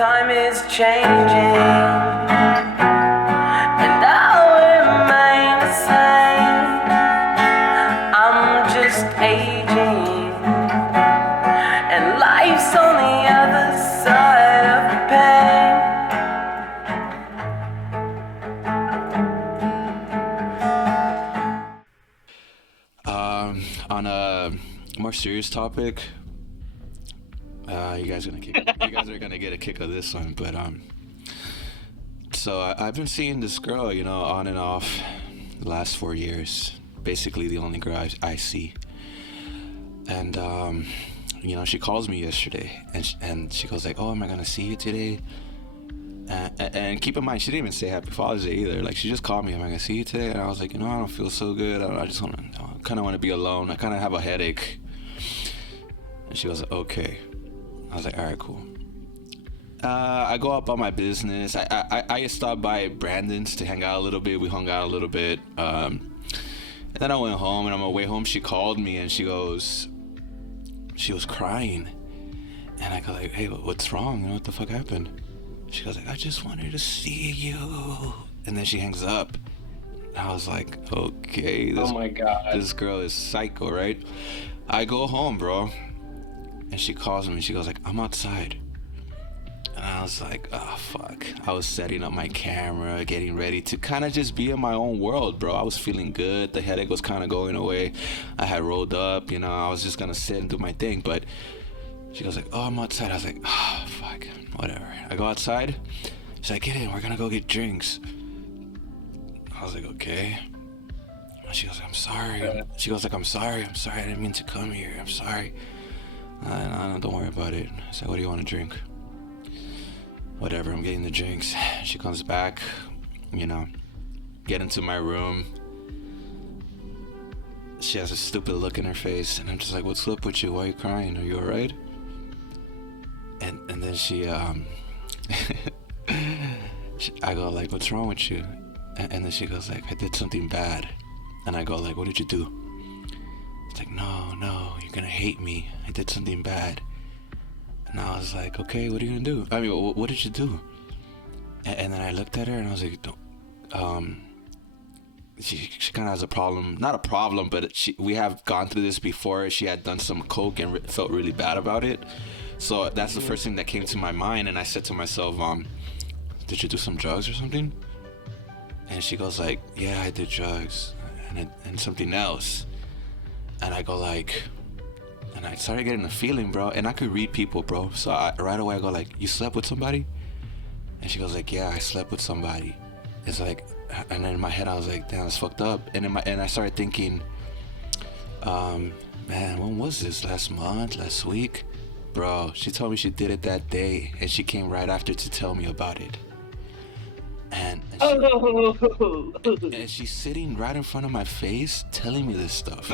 Time is changing, and I'll remain the same. I'm just aging, and life's on the other side of pain. On a more serious topic, you guys are gonna get a kick of this one, but so I've been seeing this girl, on and off the last 4 years. Basically, the only girl I see, and she calls me yesterday, and she goes like, "Oh, am I gonna see you today?" And keep in mind, she didn't even say Happy Father's Day either. Like, she just called me, "Am I gonna see you today?" And I was like, I don't feel so good. I just kind of want to be alone. I kind of have a headache. And she goes, "Okay." I was like, "All right, cool." I go up on my business. I stopped by Brandon's to hang out a little bit. We hung out a little bit. And then I went home, and on my way home, she called me, and she was crying. And I go like, "Hey, what's wrong? What the fuck happened?" She goes like, "I just wanted to see you." And then she hangs up. I was like, okay, Oh my God. This girl is psycho, right? I go home, bro. And she calls me, and she goes like, "I'm outside." And I was like, oh, fuck. I was setting up my camera, getting ready to kind of just be in my own world, bro. I was feeling good. The headache was kind of going away. I had rolled up, I was just going to sit and do my thing. But she goes like, "Oh, I'm outside." I was like, oh, fuck, whatever. I go outside. She's like, "Get in, we're going to go get drinks." I was like, okay. She goes like, "I'm sorry." She goes like, I'm sorry. I didn't mean to come here. I'm sorry." No, don't worry about it. I said, "What do you want to drink?" Whatever, I'm getting the drinks. She comes back, get into my room. She has a stupid look in her face, and I'm just like, "What's up with you? Why are you crying? Are you alright?" And then I go like, "What's wrong with you?" And then she goes like, "I did something bad." And I go like, "What did you do?" It's like, no, you're gonna hate me. I did something bad." And I was like, "Okay, what are you gonna do? I mean, what did you do?" And then I looked at her, and I was like, she kind of has a problem. Not a problem, but we have gone through this before. She had done some coke and felt really bad about it. So that's the first thing that came to my mind. And I said to myself, "Did you do some drugs or something?" And she goes like, "Yeah, I did drugs and something else." And I go like, and I started getting a feeling, bro. And I could read people, bro. So right away I go like, "You slept with somebody?" And she goes like, "Yeah, I slept with somebody." It's like, and then in my head I was like, "Damn, that's fucked up." And I started thinking, man, when was this? Last month? Last week? Bro, she told me she did it that day, and she came right after to tell me about it. And she's sitting right in front of my face telling me this stuff.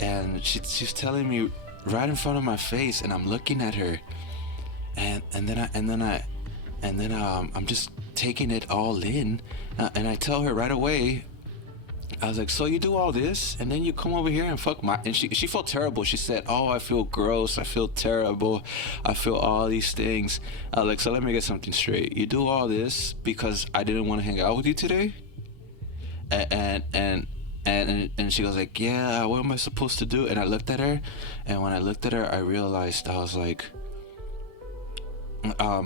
And she's telling me right in front of my face, and I'm looking at her, and then I'm just taking it all in, and I tell her right away. I was like, "So you do all this, and then you come over here and fuck my..." And she felt terrible. She said, "Oh, I feel gross. I feel terrible. I feel all these things." I was like, "So let me get something straight. You do all this because I didn't want to hang out with you today?" And she goes like, "Yeah, what am I supposed to do?" And I looked at her, and when I looked at her, I realized, I was like,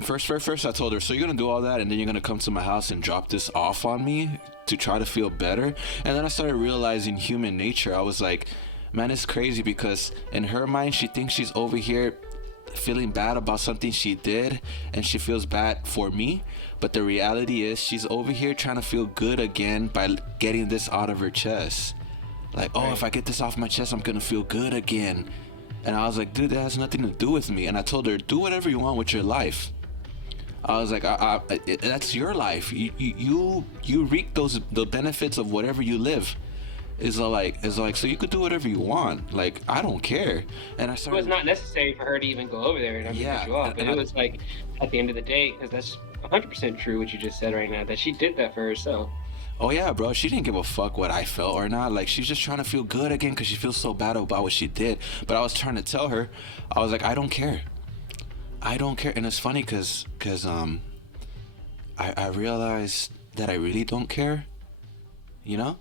first I told her, "So you're gonna do all that, and then you're gonna come to my house and drop this off on me to try to feel better?" And then I started realizing human nature. I was like, man, it's crazy, because in her mind, she thinks she's over here feeling bad about something she did, and she feels bad for me. But the reality is, she's over here trying to feel good again by getting this out of her chest. Like, oh, if I get this off my chest, I'm gonna feel good again. And I was like, dude, that has nothing to do with me. And I told her, do whatever you want with your life. I was like, that's your life. You reap the benefits of whatever you live. It's like, so you could do whatever you want. Like, I don't care. And I started. It was not necessary for her to even go over there and pick you up. But it was like, at the end of the day, because that's 100% true what you just said right now, that she did that for herself. Oh yeah, bro. She didn't give a fuck what I felt or not. Like she's just trying to feel good again because she feels so bad about what she did. But I was trying to tell her, I was like, I don't care. I don't care. And it's funny because I realized that I really don't care. You know,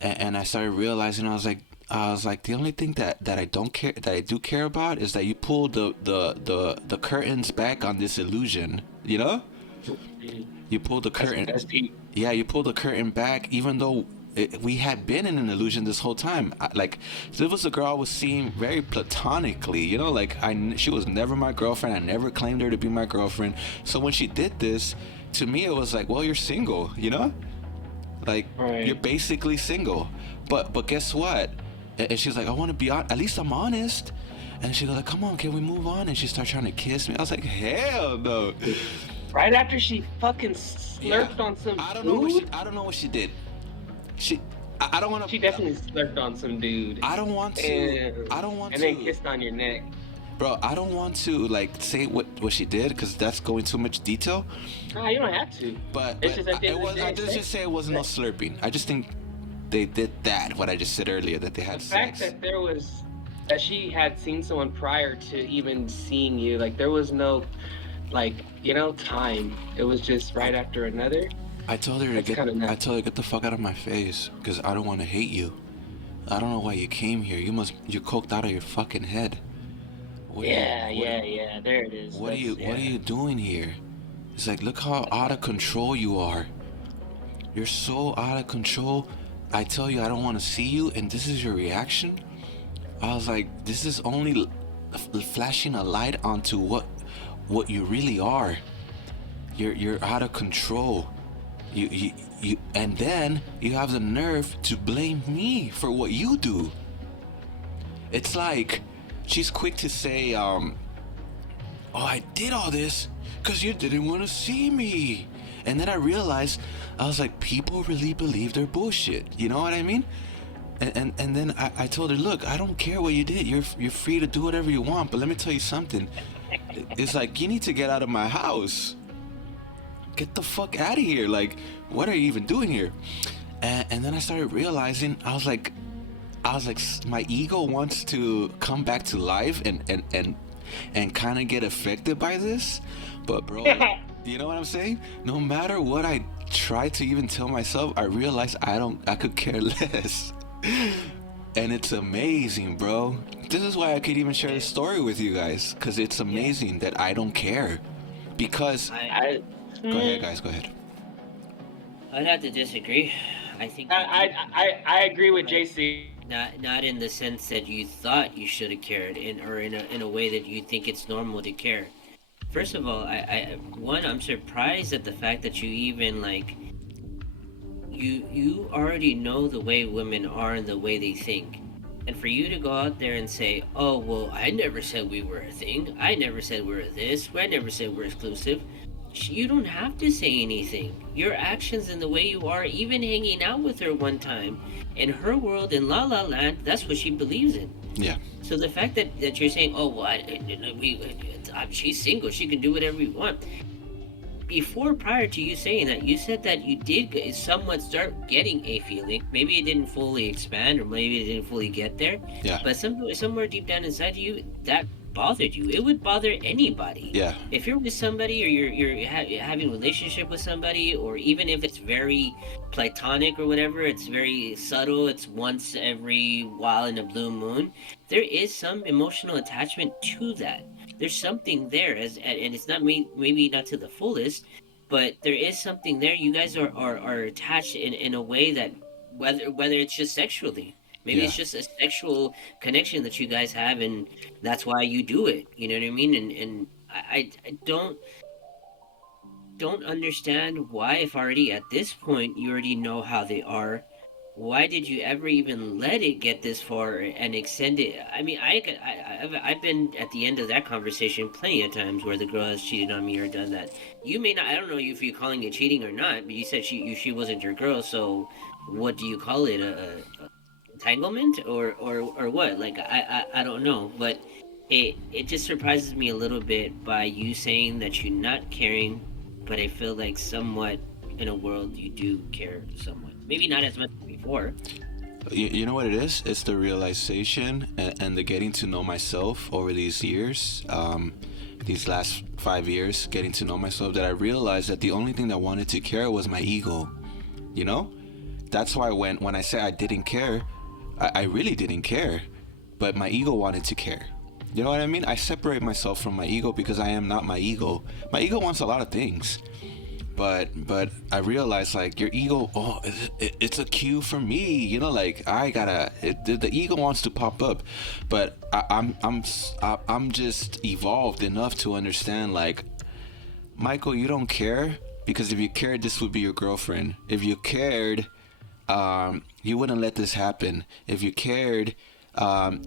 and I started realizing I was like the only thing that I don't care that I do care about is that you pulled the curtains back on this illusion. You know, you pulled the curtain. That's deep. Yeah, you pulled the curtain back, even though we had been in an illusion this whole time. Like, this was a girl I was seeing very platonically, you know, like she was never my girlfriend. I never claimed her to be my girlfriend. So when she did this, to me, it was like, well, you're single, you know, like Right. you're basically single. But guess what? And she's like, I want to be on. At least I'm honest. And she goes like, come on, can we move on? And she started trying to kiss me. I was like, hell no. Right after she fucking slurped on some I don't know what food? I don't know what she did. I don't want to. She definitely slurped on some dude. I don't want to. And, I don't want and to. then kissed on your neck. Bro, I don't want to like say what she did because that's going too much detail. Nah, you don't have to. But It's just at the end of the I day, did just say it wasn't no slurping. I just think they did that. What I just said earlier, that they had The fact sex. that she had seen someone prior to even seeing you, like there was no, like, you know, time. It was just right after another. I told her to That's get. kinda nuts. I told her get the fuck out of my face because I don't want to hate you. I don't know why you came here. You're coked out of your fucking head. Yeah. There it is. What are you doing here? It's like, look how out of control you are. You're so out of control. I tell you I don't want to see you, and this is your reaction. I was like, this is only flashing a light onto what you really are. You're out of control. You and then you have the nerve to blame me for what you do. It's like she's quick to say, oh, I did all this because you didn't want to see me. And then I realized, I was like, people really believe their bullshit. You know what I mean? And then I told her, look, I don't care what you did. You're free to do whatever you want. But let me tell you something. It's like, you need to get out of my house. Get the fuck out of here. Like, what are you even doing here? And then I started realizing, I was like, my ego wants to come back to life and kind of get affected by this. But bro, you know what I'm saying? No matter what I try to even tell myself, I realize I could care less. And it's amazing, bro. This is why I could even share the story with you guys, because it's amazing that I don't care. Because go ahead, guys, go ahead. I'd have to disagree. I think I agree with JC. not in the sense that you thought you should have cared, in a way that you think it's normal to care. First of all, I'm surprised at the fact that you even like you already know the way women are and the way they think. And for you to go out there and say, oh, well, I never said we were a thing. I never said we're this. I never said we're exclusive. You don't have to say anything. Your actions and the way you are, even hanging out with her one time, in her world, in La La Land, that's what she believes in. Yeah. So the fact that you're saying, oh, well, she's single, she can do whatever you want. Prior to you saying that, you said that you did somewhat start getting a feeling. Maybe it didn't fully expand, or maybe it didn't fully get there. Yeah. But somewhere deep down inside you, that bothered you. It would bother anybody. Yeah. If you're with somebody, or you're having a relationship with somebody, or even if it's very platonic or whatever, it's very subtle, it's once every while in a blue moon, there is some emotional attachment to that. There's something there, and it's not maybe not to the fullest, but there is something there. You guys are attached in a way that whether it's just sexually, maybe it's just a sexual connection that you guys have, and that's why you do it. You know what I mean? And I don't understand why, if already at this point you already know how they are, why did you ever even let it get this far and extend it? I mean, I've been at the end of that conversation plenty of times where the girl has cheated on me or done that. You may not, I don't know if you're calling it cheating or not, but you said she wasn't your girl, so what do you call it? A entanglement or what? Like, I don't know, but it just surprises me a little bit by you saying that you're not caring, but I feel like somewhat in a world you do care somewhat. Maybe not as much as before. You know what it is? It's the realization and the getting to know myself over these years, these last 5 years, getting to know myself, that I realized that the only thing that wanted to care was my ego. You know? That's why when I say I didn't care, I really didn't care. But my ego wanted to care. You know what I mean? I separate myself from my ego because I am not my ego. My ego wants a lot of things. But I realized, like, your ego, it's a cue for me, you know, like I gotta the ego wants to pop up, but I'm just evolved enough to understand, like, Michael, you don't care, because if you cared, this would be your girlfriend. If you cared, you wouldn't let this happen. If you cared,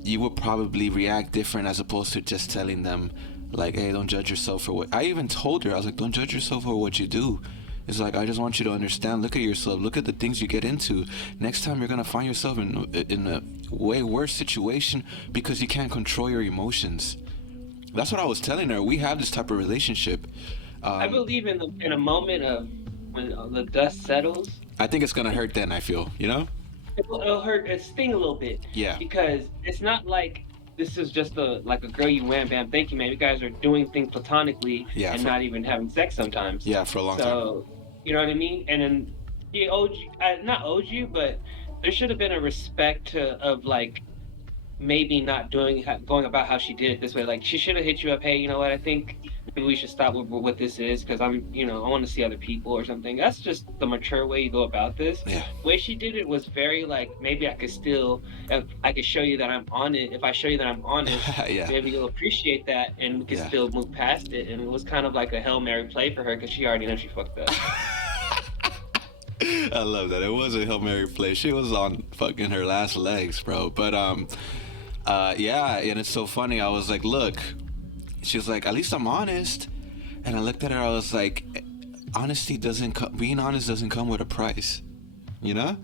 you would probably react different, as opposed to just telling them, like, hey, don't judge yourself for what. I even told her, I was like, don't judge yourself for what you do. It's like, I just want you to understand, look at yourself, look at the things you get into. Next time you're gonna find yourself in a way worse situation because you can't control your emotions. That's what I was telling her. We have this type of relationship. I believe in a moment of when the dust settles. I think it's gonna hurt then, I feel, you know? It'll hurt, it sting a little bit. Yeah. Because it's not like this is just like a girl you wham bam thank you man. You guys are doing things platonically, Yeah, and not even having sex sometimes. Yeah, for a long time. So you know what I mean? And then he owed you, not owed you, but there should have been a respect of like maybe not going about how she did it this way. Like she should have hit you up, hey, you know what? I think maybe we should stop with what this is, because I want to see other people or something. That's just the mature way you go about this. Yeah. The way she did it was very like, maybe I could still, if I could show you that I'm on it. If I show you that I'm honest, Yeah. maybe you'll appreciate that, and we can still move past it. And it was kind of like a Hail Mary play for her, because she already knows she fucked up. I love that. It was a Hail Mary play. She was on fucking her last legs, bro. But yeah, and it's so funny. I was like, look, she was like, at least I'm honest. And I looked at her, I was like, being honest doesn't come with a price. You know?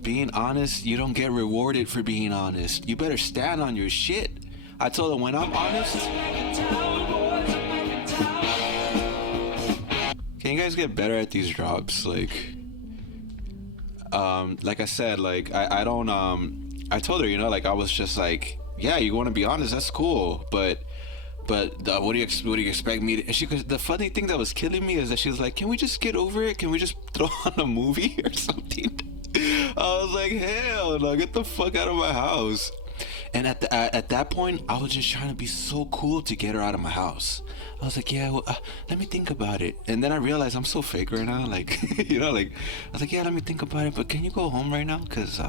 Being honest, you don't get rewarded for being honest. You better stand on your shit. I told her, when I'm honest. Can you guys get better at these drops? Like I said, like I don't I told her, you know, like I was just like, yeah, you want to be honest, that's cool, but what do you expect me to? And the funny thing that was killing me is that she was like, can we just get over it? Can we just throw on a movie or something? I was like, hell no, get the fuck out of my house. And at that point, I was just trying to be so cool to get her out of my house. I was like, yeah, well, let me think about it. And then I realized I'm so fake right now. Like, you know, like, I was like, yeah, let me think about it. But can you go home right now? Because,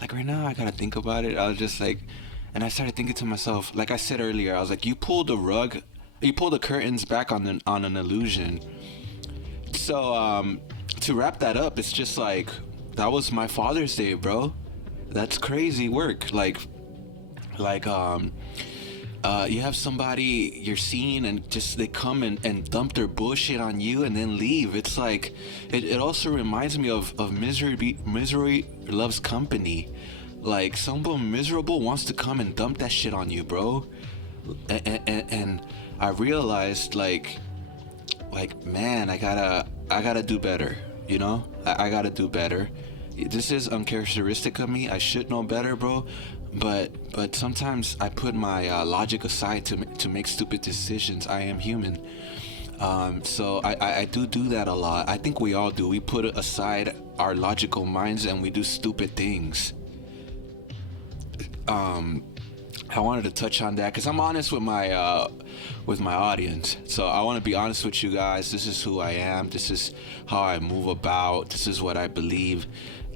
like, right now, I got to think about it. I was just like, and I started thinking to myself, like I said earlier, I was like, you pulled the curtains back on an illusion. So, to wrap that up, it's just like, that was my Father's Day, bro. That's crazy work. Like you have somebody you're seeing, and just they come and dump their bullshit on you and then leave. It's like, it also reminds me of misery loves company. Like, someone miserable wants to come and dump that shit on you, bro. And I realized, like man, I gotta do better, you know? I gotta do better. This is uncharacteristic of me. I should know better, bro. But sometimes I put my logic aside to make stupid decisions. I am human. So I do that a lot. I think we all do. We put aside our logical minds and we do stupid things. I wanted to touch on that because I'm honest with my audience. So I want to be honest with you guys. This is who I am. This is how I move about. This is what I believe.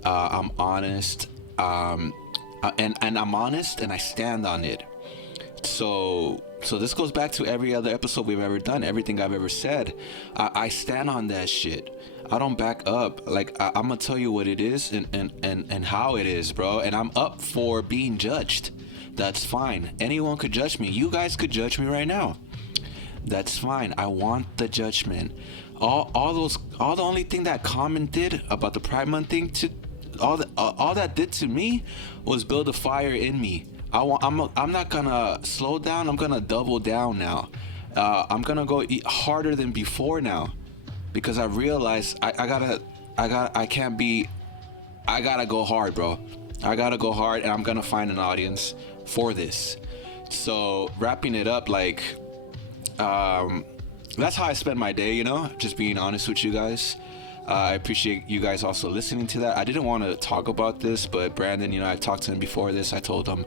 I'm honest. And I'm honest, and I stand on it. So this goes back to every other episode we've ever done, everything I've ever said. I stand on that shit. I don't back up. Like, I'm gonna tell you what it is and how it is, bro. And I'm up for being judged. That's fine. Anyone could judge me. You guys could judge me right now. That's fine. I want the judgment. All the only thing that Common did about the Pride Month thing, all that did to me was build a fire in me. I'm not gonna slow down. I'm gonna double down now. I'm gonna go harder than before now, because I realized I can't be I gotta go hard, bro. I gotta go hard, and I'm gonna find an audience for this. So wrapping it up, like, that's how I spend my day, you know, just being honest with you guys. I appreciate you guys also listening to that. I didn't want to talk about this, but Brandon, you know, I talked to him before this. I told him,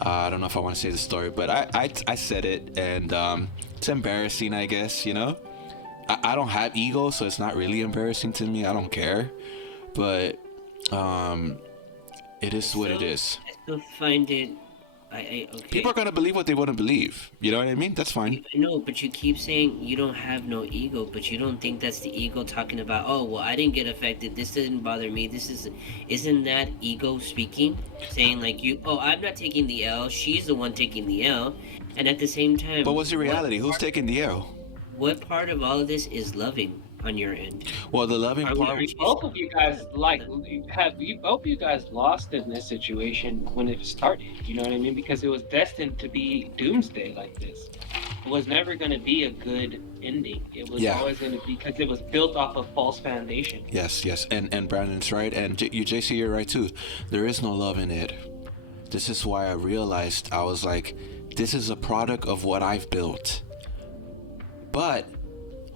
I don't know if I want to say the story, but I said it, and it's embarrassing, I guess, you know. I don't have ego, so it's not really embarrassing to me. I don't care, but it is what it is. I still find it. Okay. People are gonna believe what they want to believe. You know what I mean? That's fine. No, but you keep saying you don't have no ego, but you don't think that's the ego talking about, oh, well, I didn't get affected. This didn't bother me. Isn't that ego speaking? Saying like I'm not taking the L. She's the one taking the L. And at the same time. But what's the reality? Who's taking the L? What part of all of this is loving on your end? Well, the loving part. Both of you guys both of you guys lost in this situation when it started. You know what I mean? Because it was destined to be doomsday like this. It was never going to be a good ending. It was always going to be, because it was built off a false foundation. Yes, and Brandon's right, and JC, you're right too. There is no love in it. This is why I realized, I was like, this is a product of what I've built. But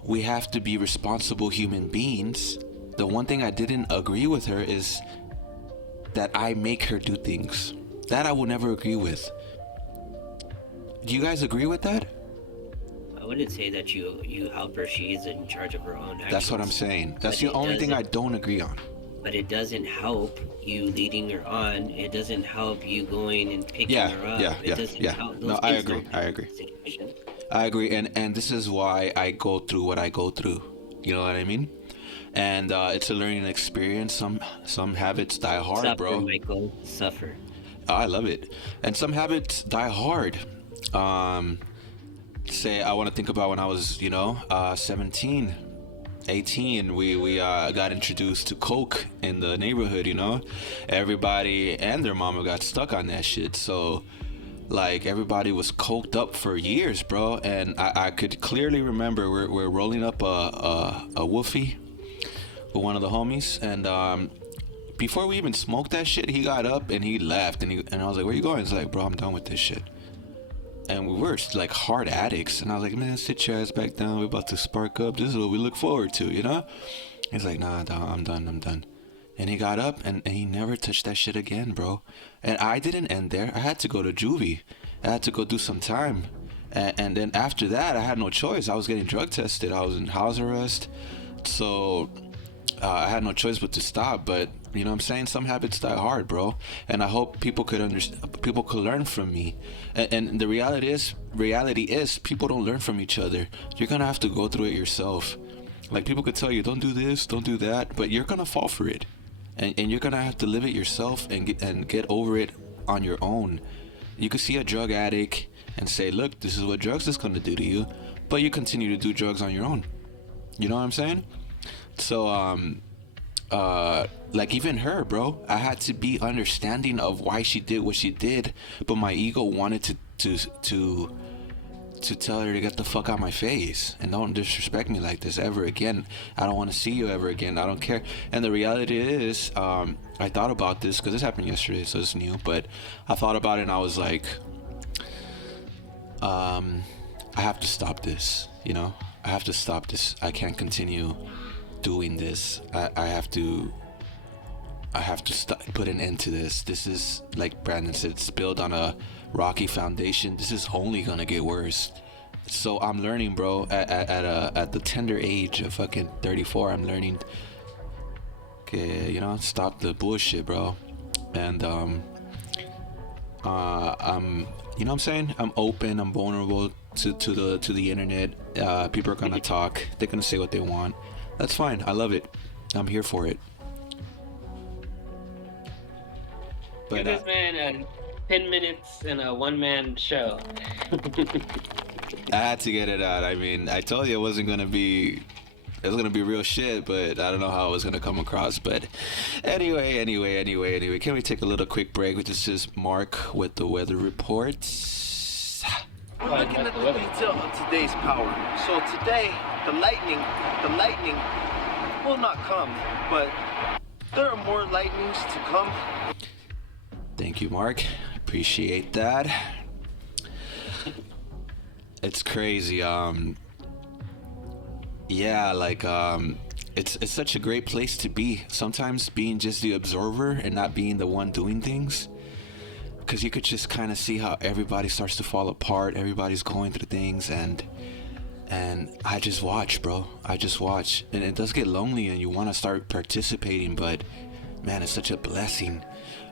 we have to be responsible human beings. The one thing I didn't agree with her is that I make her do things. That I will never agree with. Do you guys agree with that? I wouldn't say that you help her. She is in charge of her own actions. That's what I'm saying. That's the only thing I don't agree on. But it doesn't help you leading her on. It doesn't help you going and picking her up. It doesn't help. No, I agree. I agree, and this is why I go through what I go through. You know what I mean? And it's a learning experience. Some habits die hard, suffer, bro. Michael, suffer. I love it. And some habits die hard. Say I want to think about when I was, 17, 18. We got introduced to coke in the neighborhood. Everybody and their mama got stuck on that shit. So. Like, everybody was coked up for years, bro. And I could clearly remember we're rolling up a woofie with one of the homies. And before we even smoked that shit, he got up and he left. And I was like, where you going? He's like, bro, I'm done with this shit. And we were like hard addicts. And I was like, man, sit your ass back down. We're about to spark up. This is what we look forward to, He's like, nah, I'm done. And he got up and he never touched that shit again, bro. And I didn't end there. I had to go to juvie. I had to go do some time. And then after that, I had no choice. I was getting drug tested. I was in house arrest. So I had no choice but to stop. But, you know what I'm saying? Some habits die hard, bro. And I hope people could learn from me. And the reality is people don't learn from each other. You're going to have to go through it yourself. Like, people could tell you, don't do this, don't do that. But you're going to fall for it. And you're gonna have to live it yourself and get over it on your own. You could see a drug addict and say, look, this is what drugs is gonna do to you, but you continue to do drugs on your own. You know what I'm saying? So like, even her, bro, I had to be understanding of why she did what she did, but my ego wanted to tell her to get the fuck out my face and don't disrespect me like this ever again. I don't want to see you ever again. I don't care. And the reality is, I thought about this because this happened yesterday, so it's new, but I thought about it and I was like, I have to stop this, I have to stop this. I can't continue doing this. I have to put an end to this. This is, like Brandon said, it's built on a rocky foundation. This is only gonna get worse. So I'm learning, bro, at the tender age of fucking 34. I'm learning, okay, stop the bullshit, bro. And I'm, you know what I'm saying? I'm open. I'm vulnerable to the internet. People are gonna talk. They're gonna say what they want. That's fine. I love it. I'm here for it. But give this man 10 minutes and a one-man show. I had to get it out. I mean, I told you it was gonna be real shit, but I don't know how it was gonna come across. But anyway, can we take a little quick break? This is Mark with the weather reports. We're looking at the detail of today's power. So today, the lightning will not come, but There are more lightnings to come. Thank you, Mark. Appreciate that. It's crazy. Yeah, like it's such a great place to be. Sometimes being just the observer and not being the one doing things, because you could just kind of see how everybody starts to fall apart. Everybody's going through things, and I just watch, bro. I just watch, and it does get lonely, and you want to start participating, but man, it's such a blessing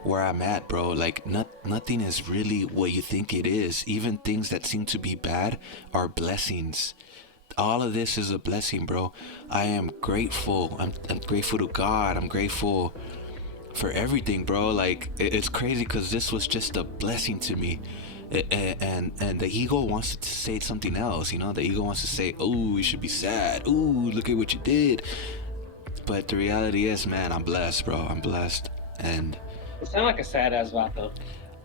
where I'm at, bro. Like nothing is really what you think it is. Even things that seem to be bad are blessings. All of this is a blessing, bro. I am grateful. I'm grateful to God. I'm grateful for everything, bro. Like it's crazy because this was just a blessing to me. And the ego wants to say something else, you know. The ego wants to say, oh, you should be sad. Ooh, look at what you did. But the reality is, man, I'm blessed, bro. I'm blessed. And You sound like a sad ass vato.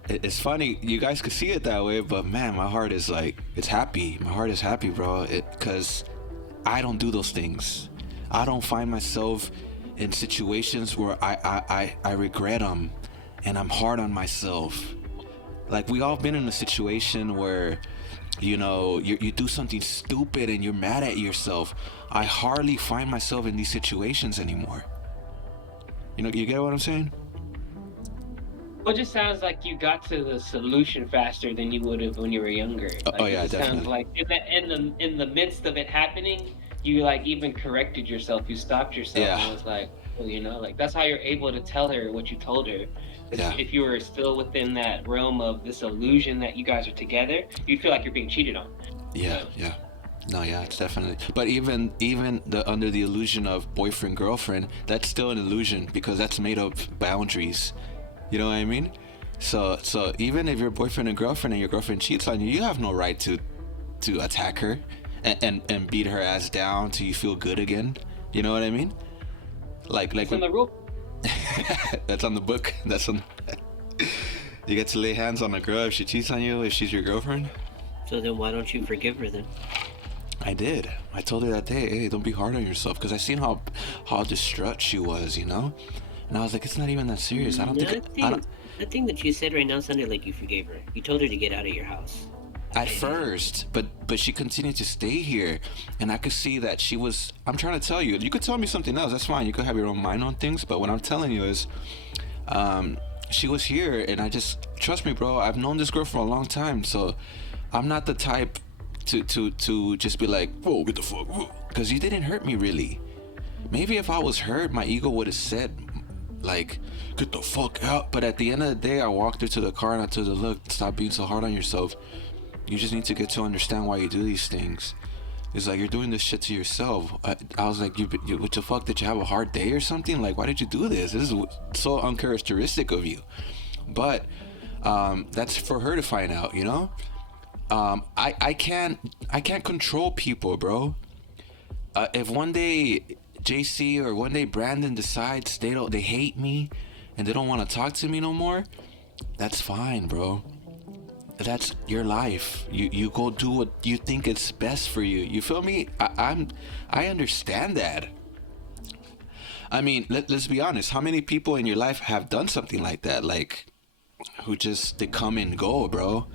it's funny, you guys could see it that way, but man, my heart is like, it's happy. My heart is happy, bro. Because I don't do those things. I don't find myself in situations where I regret them, and I'm hard on myself. Like, we all been in a situation where, you know, you do something stupid and you're mad at yourself. I hardly find myself in these situations anymore. You know, you get what I'm saying? Well, it just sounds like you got to the solution faster than you would have when you were younger. Like, Oh yeah, it sounds definitely. like in the midst of it happening, you like even corrected yourself. You stopped yourself Yeah. and was like, well, you know, like that's how you're able to tell her what you told her. Yeah. If you were still within that realm of this illusion that you guys are together, you feel like you're being cheated on. Yeah, yeah. No, yeah, it's definitely. But even under the illusion of boyfriend girlfriend, that's still an illusion because that's made of boundaries. You know what I mean? So even if you're boyfriend and girlfriend and your girlfriend cheats on you, you have no right to attack her and beat her ass down till you feel good again. You know what I mean? Like It's in the rule. that's on the book. That's on. You get to lay hands on a girl if she cheats on you, if she's your girlfriend. So then why don't you forgive her then? I did. I told her that day, hey, don't be hard on yourself, because I seen how distraught she was, you know. And I was like, it's not even that serious. I don't think. The thing that you said right now sounded like you forgave her. You told her to get out of your house. At first, but she continued to stay here, and I could see that she was. I'm trying to tell you. You could tell me something else. That's fine. You could have your own mind on things. But what I'm telling you is, she was here, and I just trust me, bro. I've known this girl for a long time, so I'm not the type to just be like, whoa, get the fuck, because you didn't hurt me really. Maybe if I was hurt, my ego would have said, like, get the fuck out. But at the end of the day, I walked her to the car and I told her, look, stop being so hard on yourself. You just need to get to understand why you do these things. It's like, you're doing this shit to yourself. I was like, you what the fuck, did you have a hard day or something? Like, why did you do this? This is so uncharacteristic of you. But that's for her to find out, you know. I can't control people, bro. If one day JC or one day Brandon decides they hate me and they don't want to talk to me no more, that's fine, bro. That's your life. You go do what you think is best for you. You feel me? I understand that. I mean, let's be honest. How many people in your life have done something like that? Like, who just, they come and go, bro.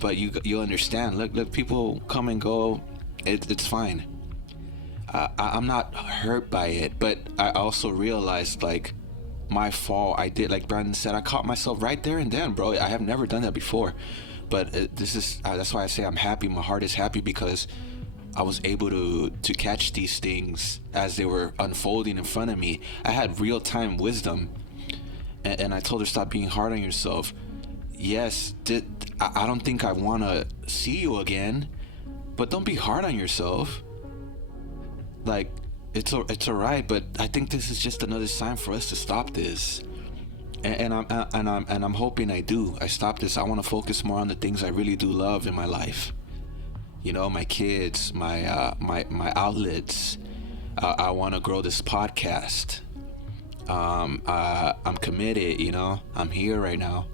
But you understand. Look, people come and go. It's fine. I'm not hurt by it, but I also realized, like, my fault. I did, like Brandon said, I caught myself right there and then, bro. I have never done that before. But this is that's why I say I'm happy. My heart is happy because I was able to catch these things as they were unfolding in front of me. I had real-time wisdom, and I told her, stop being hard on yourself. Yes, I don't think I want to see you again, but don't be hard on yourself. Like, it's alright, but I think this is just another sign for us to stop this. And I'm hoping I do. I stop this. I want to focus more on the things I really do love in my life. You know, my kids, my outlets. I want to grow this podcast. I'm committed. You know, I'm here right now.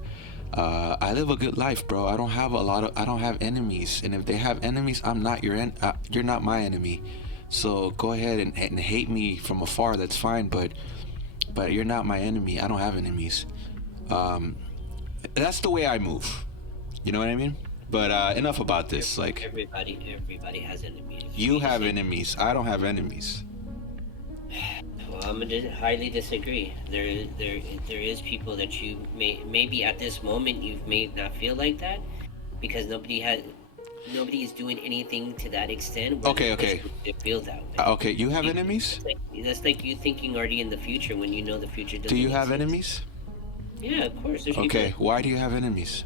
I live a good life, bro. I don't have enemies, and if they have enemies, I'm not you're not my enemy. So go ahead and hate me from afar. That's fine, but but you're not my enemy. I don't have enemies. That's the way I move. You know what I mean? But enough about this. Like, Everybody has enemies. you have enemies. I don't have enemies. Well, I'm gonna highly disagree. There is people that you maybe at this moment you may not feel like that because nobody is doing anything to that extent. Okay. It feels that way. Okay, you have enemies? That's like you thinking already in the future when you know the future doesn't Do you have exist. enemies? Yeah, of course. There's Okay, people, why do you have enemies?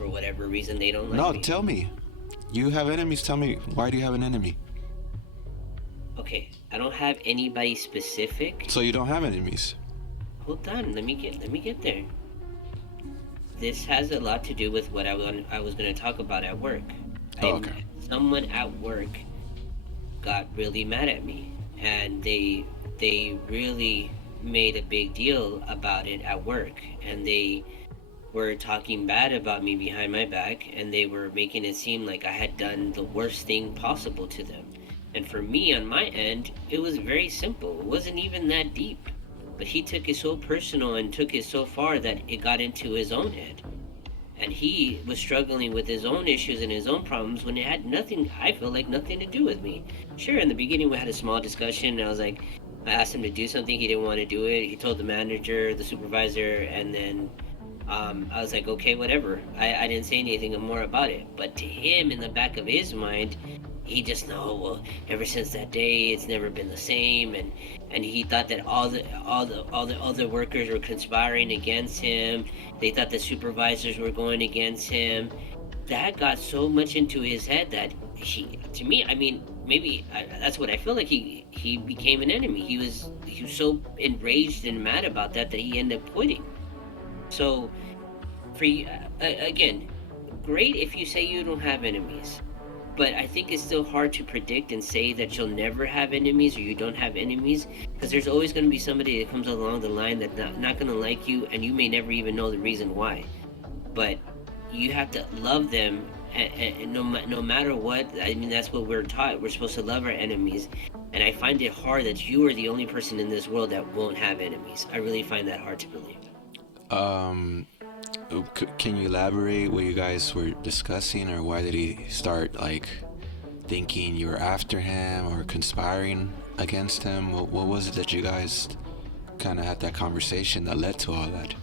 for whatever reason they don't like No, me. tell me. You have enemies. Tell me, why do you have an enemy? Okay, I don't have anybody specific. So you don't have enemies. Hold on, let me get there. This has a lot to do with what I was going to talk about at work. Okay. Someone at work got really mad at me, and they really made a big deal about it at work, and they were talking bad about me behind my back, and they were making it seem like I had done the worst thing possible to them. And for me, on my end, it was very simple. It wasn't even that deep. But he took it so personal and took it so far that it got into his own head. And he was struggling with his own issues and his own problems when it had nothing, I feel like, nothing to do with me. Sure, in the beginning we had a small discussion, and I asked him to do something, he didn't want to do it. He told the manager, the supervisor, and then I was like, okay, whatever. I didn't say anything more about it. But to him, in the back of his mind, he just well, ever since that day, it's never been the same, and he thought that all the other workers were conspiring against him. They thought the supervisors were going against him. That got so much into his head that to me, I mean, maybe that's what I feel like. He became an enemy. He was so enraged and mad about that he ended up quitting. So, for you, again, great if you say you don't have enemies. But I think it's still hard to predict and say that you'll never have enemies or you don't have enemies, because there's always going to be somebody that comes along the line that's not going to like you, and you may never even know the reason why. But you have to love them, and no matter what. I mean, that's what we're taught. We're supposed to love our enemies, and I find it hard that you are the only person in this world that won't have enemies. I really find that hard to believe. Can you elaborate what you guys were discussing, or why did he start like thinking you were after him or conspiring against him? What was it that you guys kind of had that conversation that led to all that?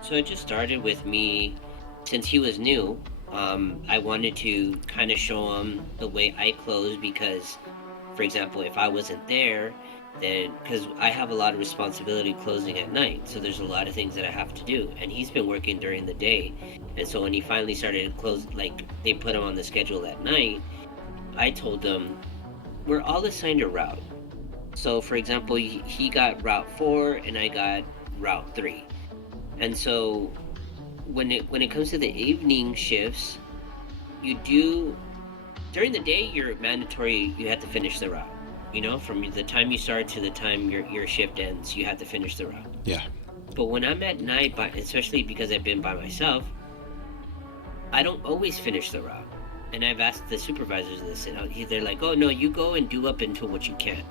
So it just started with me, since he was new. I wanted to kind of show him the way I close, because, for example, if I wasn't there, then, because I have a lot of responsibility closing at night, so there's a lot of things that I have to do, and he's been working during the day. And so when he finally started to close, like they put him on the schedule at night, I told him we're all assigned a route. So for example, he got route 4 and I got route 3. And so when it comes to the evening shifts, you do, during the day you're mandatory, you have to finish the route. You know, from the time you start to the time your shift ends, you have to finish the route. Yeah. But when I'm at night, especially because I've been by myself, I don't always finish the route. And I've asked the supervisors this, and they're like, oh no, you go and do up until what you can.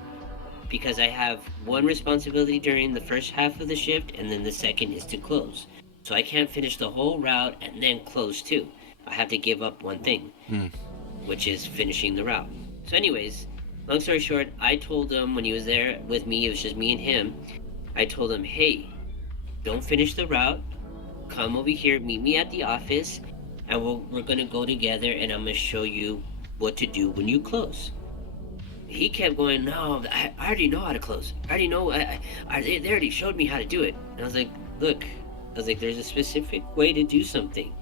Because I have one responsibility during the first half of the shift, and then the second is to close. So I can't finish the whole route and then close too. I have to give up one thing, which is finishing the route. So anyways, long story short, I told him when he was there with me, it was just me and him, I told him, hey, don't finish the route, come over here, meet me at the office, and we're going to go together, and I'm going to show you what to do when you close. He kept going, no, I already know how to close. I already know, they already showed me how to do it. And I was like, look, there's a specific way to do something.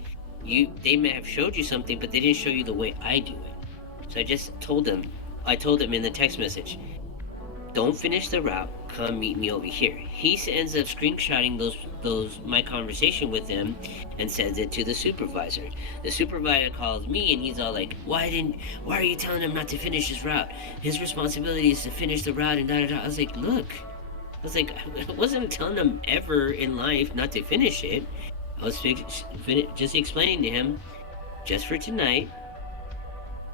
They may have showed you something, but they didn't show you the way I do it. So I just told him in the text message, don't finish the route, come meet me over here. He ends up screenshotting those my conversation with him and sends it to the supervisor. The supervisor calls me and he's all like, why are you telling him not to finish his route? His responsibility is to finish the route and da-da-da. I was like, I wasn't telling him ever in life not to finish it. I was just explaining to him, just for tonight,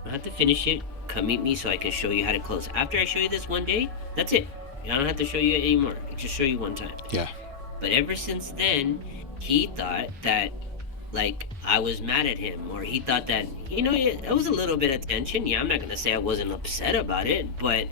I have to finish it. Come meet me so I can show you how to close. After I show you this one day, that's it. I don't have to show you anymore. I just show you one time. Yeah. But ever since then, he thought that like I was mad at him, or he thought that it was a little bit of tension. Yeah, I'm not gonna say I wasn't upset about it, but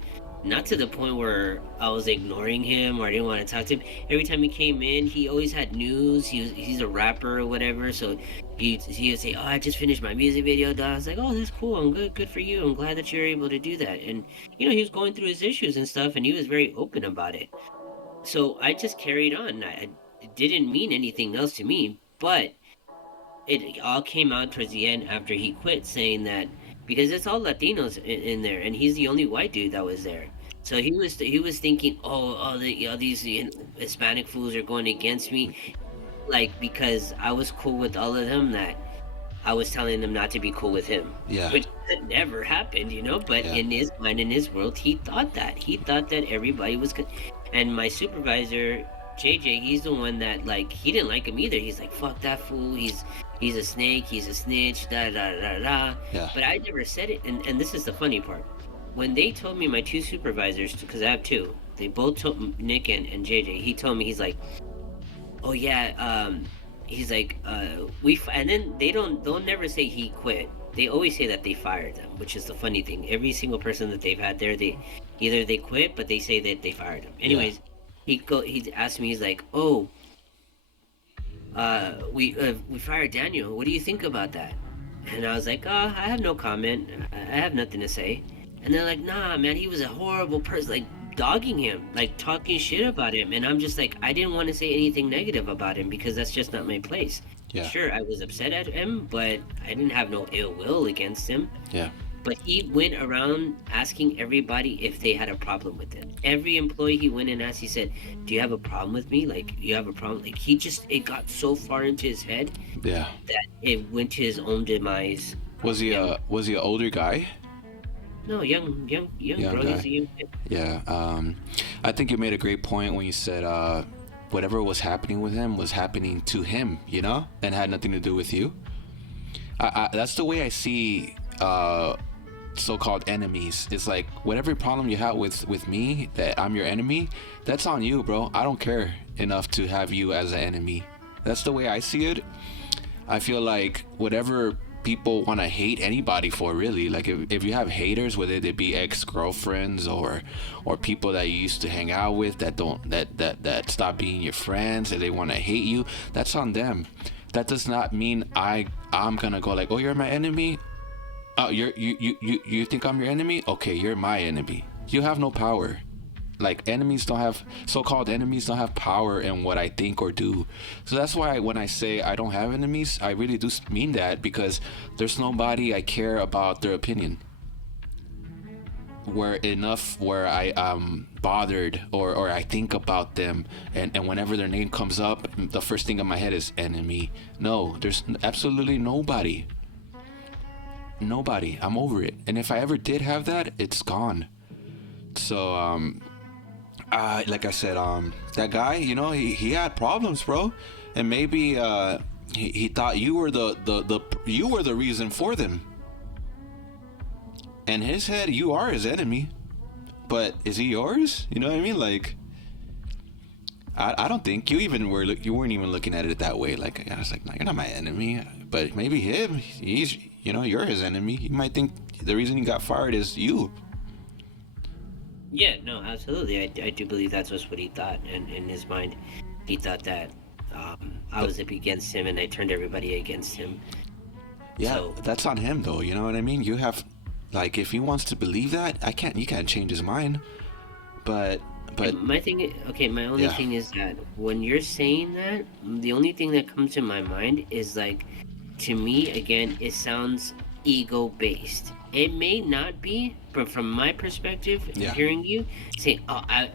not to the point where I was ignoring him or I didn't want to talk to him. Every time he came in, he always had news. He's a rapper or whatever, so he would say, "Oh, I just finished my music video." Dog. I was like, "Oh, that's cool. I'm good for you. I'm glad that you're able to do that." And he was going through his issues and stuff, and he was very open about it. So I just carried on. It didn't mean anything else to me, but it all came out towards the end after he quit, saying that because it's all Latinos in there, and he's the only white dude that was there. So he was thinking, oh, all these Hispanic fools are going against me, like because I was cool with all of them, that I was telling them not to be cool with him, Yeah. which never happened, But Yeah. in his mind, in his world, he thought that everybody was good. And my supervisor, JJ, he's the one that like he didn't like him either. He's like, fuck that fool. He's a snake. He's a snitch. Da da da da. Yeah. But I never said it. And this is the funny part. When they told me, my two supervisors, because I have two, they both told Nick and JJ. He told me, he's like, oh yeah, he's like, and then they'll never say he quit. They always say that they fired them, which is the funny thing. Every single person that they've had there, they quit, but they say that they fired them. Anyways, he asked me, he's like, oh, we fired Daniel. What do you think about that? And I was like, oh, I have no comment. I have nothing to say. And they're like, nah, man, he was a horrible person, like dogging him, like talking shit about him. And I'm just like, I didn't want to say anything negative about him because that's just not my place. Yeah. Sure, I was upset at him, but I didn't have no ill will against him. Yeah. But he went around asking everybody if they had a problem with him. Every employee he went and asked, he said, do you have a problem with me? Like, you have a problem? Like, it got so far into his head Yeah. that it went to his own demise. Was he an older guy? No, young bro. guy. He's a young kid. Yeah. I think you made a great point when you said whatever was happening with him was happening to him, and had nothing to do with you. That's the way I see so-called enemies. It's like whatever problem you have with me, that I'm your enemy, that's on you, bro. I don't care enough to have you as an enemy. That's the way I see it. I feel like whatever people want to hate anybody for, really, like if you have haters, whether they be ex-girlfriends or people that you used to hang out with that stop being your friends and they want to hate you, that's on them. That does not mean I'm gonna go like, oh, you're my enemy. Oh, you think I'm your enemy? Okay, you're my enemy. You have no power. Like, so-called enemies don't have power in what I think or do. So that's why when I say I don't have enemies, I really do mean that, because there's nobody I care about their opinion where I am bothered or I think about them, and whenever their name comes up, the first thing in my head is enemy. No, there's absolutely nobody. I'm over it. And if I ever did have that, it's gone. So like I said, that guy, he had problems, bro, and maybe he thought you were the reason for them. In his head, you are his enemy, but is he yours? You know what I mean? Like, I don't think you weren't even looking at it that way. Like, I was like, no, you're not my enemy, but maybe him. He's, you're his enemy. He might think the reason he got fired is you. Yeah, no, absolutely. I do believe that's what he thought, and in his mind, he thought that I was up against him and I turned everybody against him. Yeah, So- that's on him, though. You know what I mean? You have, like, if he wants to believe that, you can't change his mind. But My thing, my only Yeah. thing is that when you're saying that, the only thing that comes to my mind is like, to me, again, it sounds ego-based. It may not be, but from my perspective, Yeah. hearing you say, "Oh, I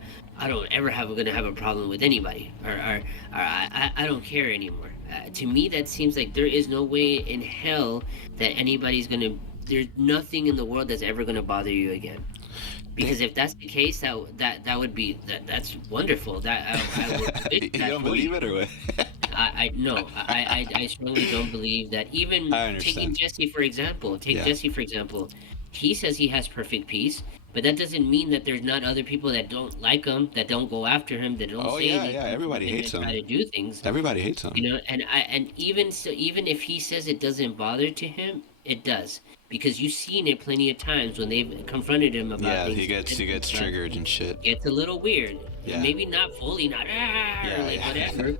don't ever gonna have a problem with anybody," or I don't care anymore. To me, that seems like there is no way in hell that anybody's gonna. There's nothing in the world that's ever gonna bother you again. Because if that's the case, that would be that's wonderful. That I would you pick that don't for believe you. it, or what? I strongly don't believe that. Even I understand. taking Jesse for example, Yeah. Jesse for example, he says he has perfect peace, But that doesn't mean that there's not other people that don't like him, that don't go after him, that don't Oh say yeah, anything to everybody him hates and try him. to do things. Everybody hates him. And even so, even if he says it doesn't bother to him, it does, because you've seen it plenty of times when they've confronted him about Yeah, things. he gets triggered and shit. Gets a little weird. Yeah. Maybe not fully, not Yeah, like yeah. whatever,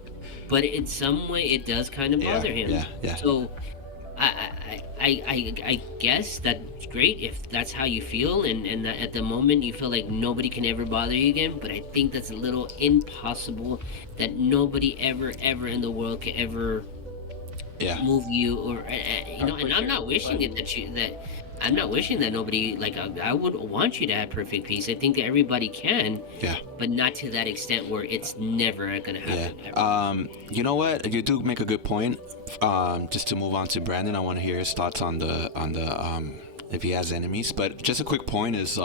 but in some way it does kind of Yeah, bother him. yeah. So I guess that's great if that's how you feel, and that at the moment you feel like nobody can ever bother you again. But I think that's a little impossible, that nobody ever in the world can ever Yeah. move you, or and I'm not wishing But- it that I'm not wishing that nobody, like, I would want you to have perfect peace. I think that everybody can, Yeah. but not to that extent where it's never gonna happen. Yeah. ever. You know what? You do make a good point. Just to move on to Brandon, I want to hear his thoughts on the if he has enemies. But just a quick point is,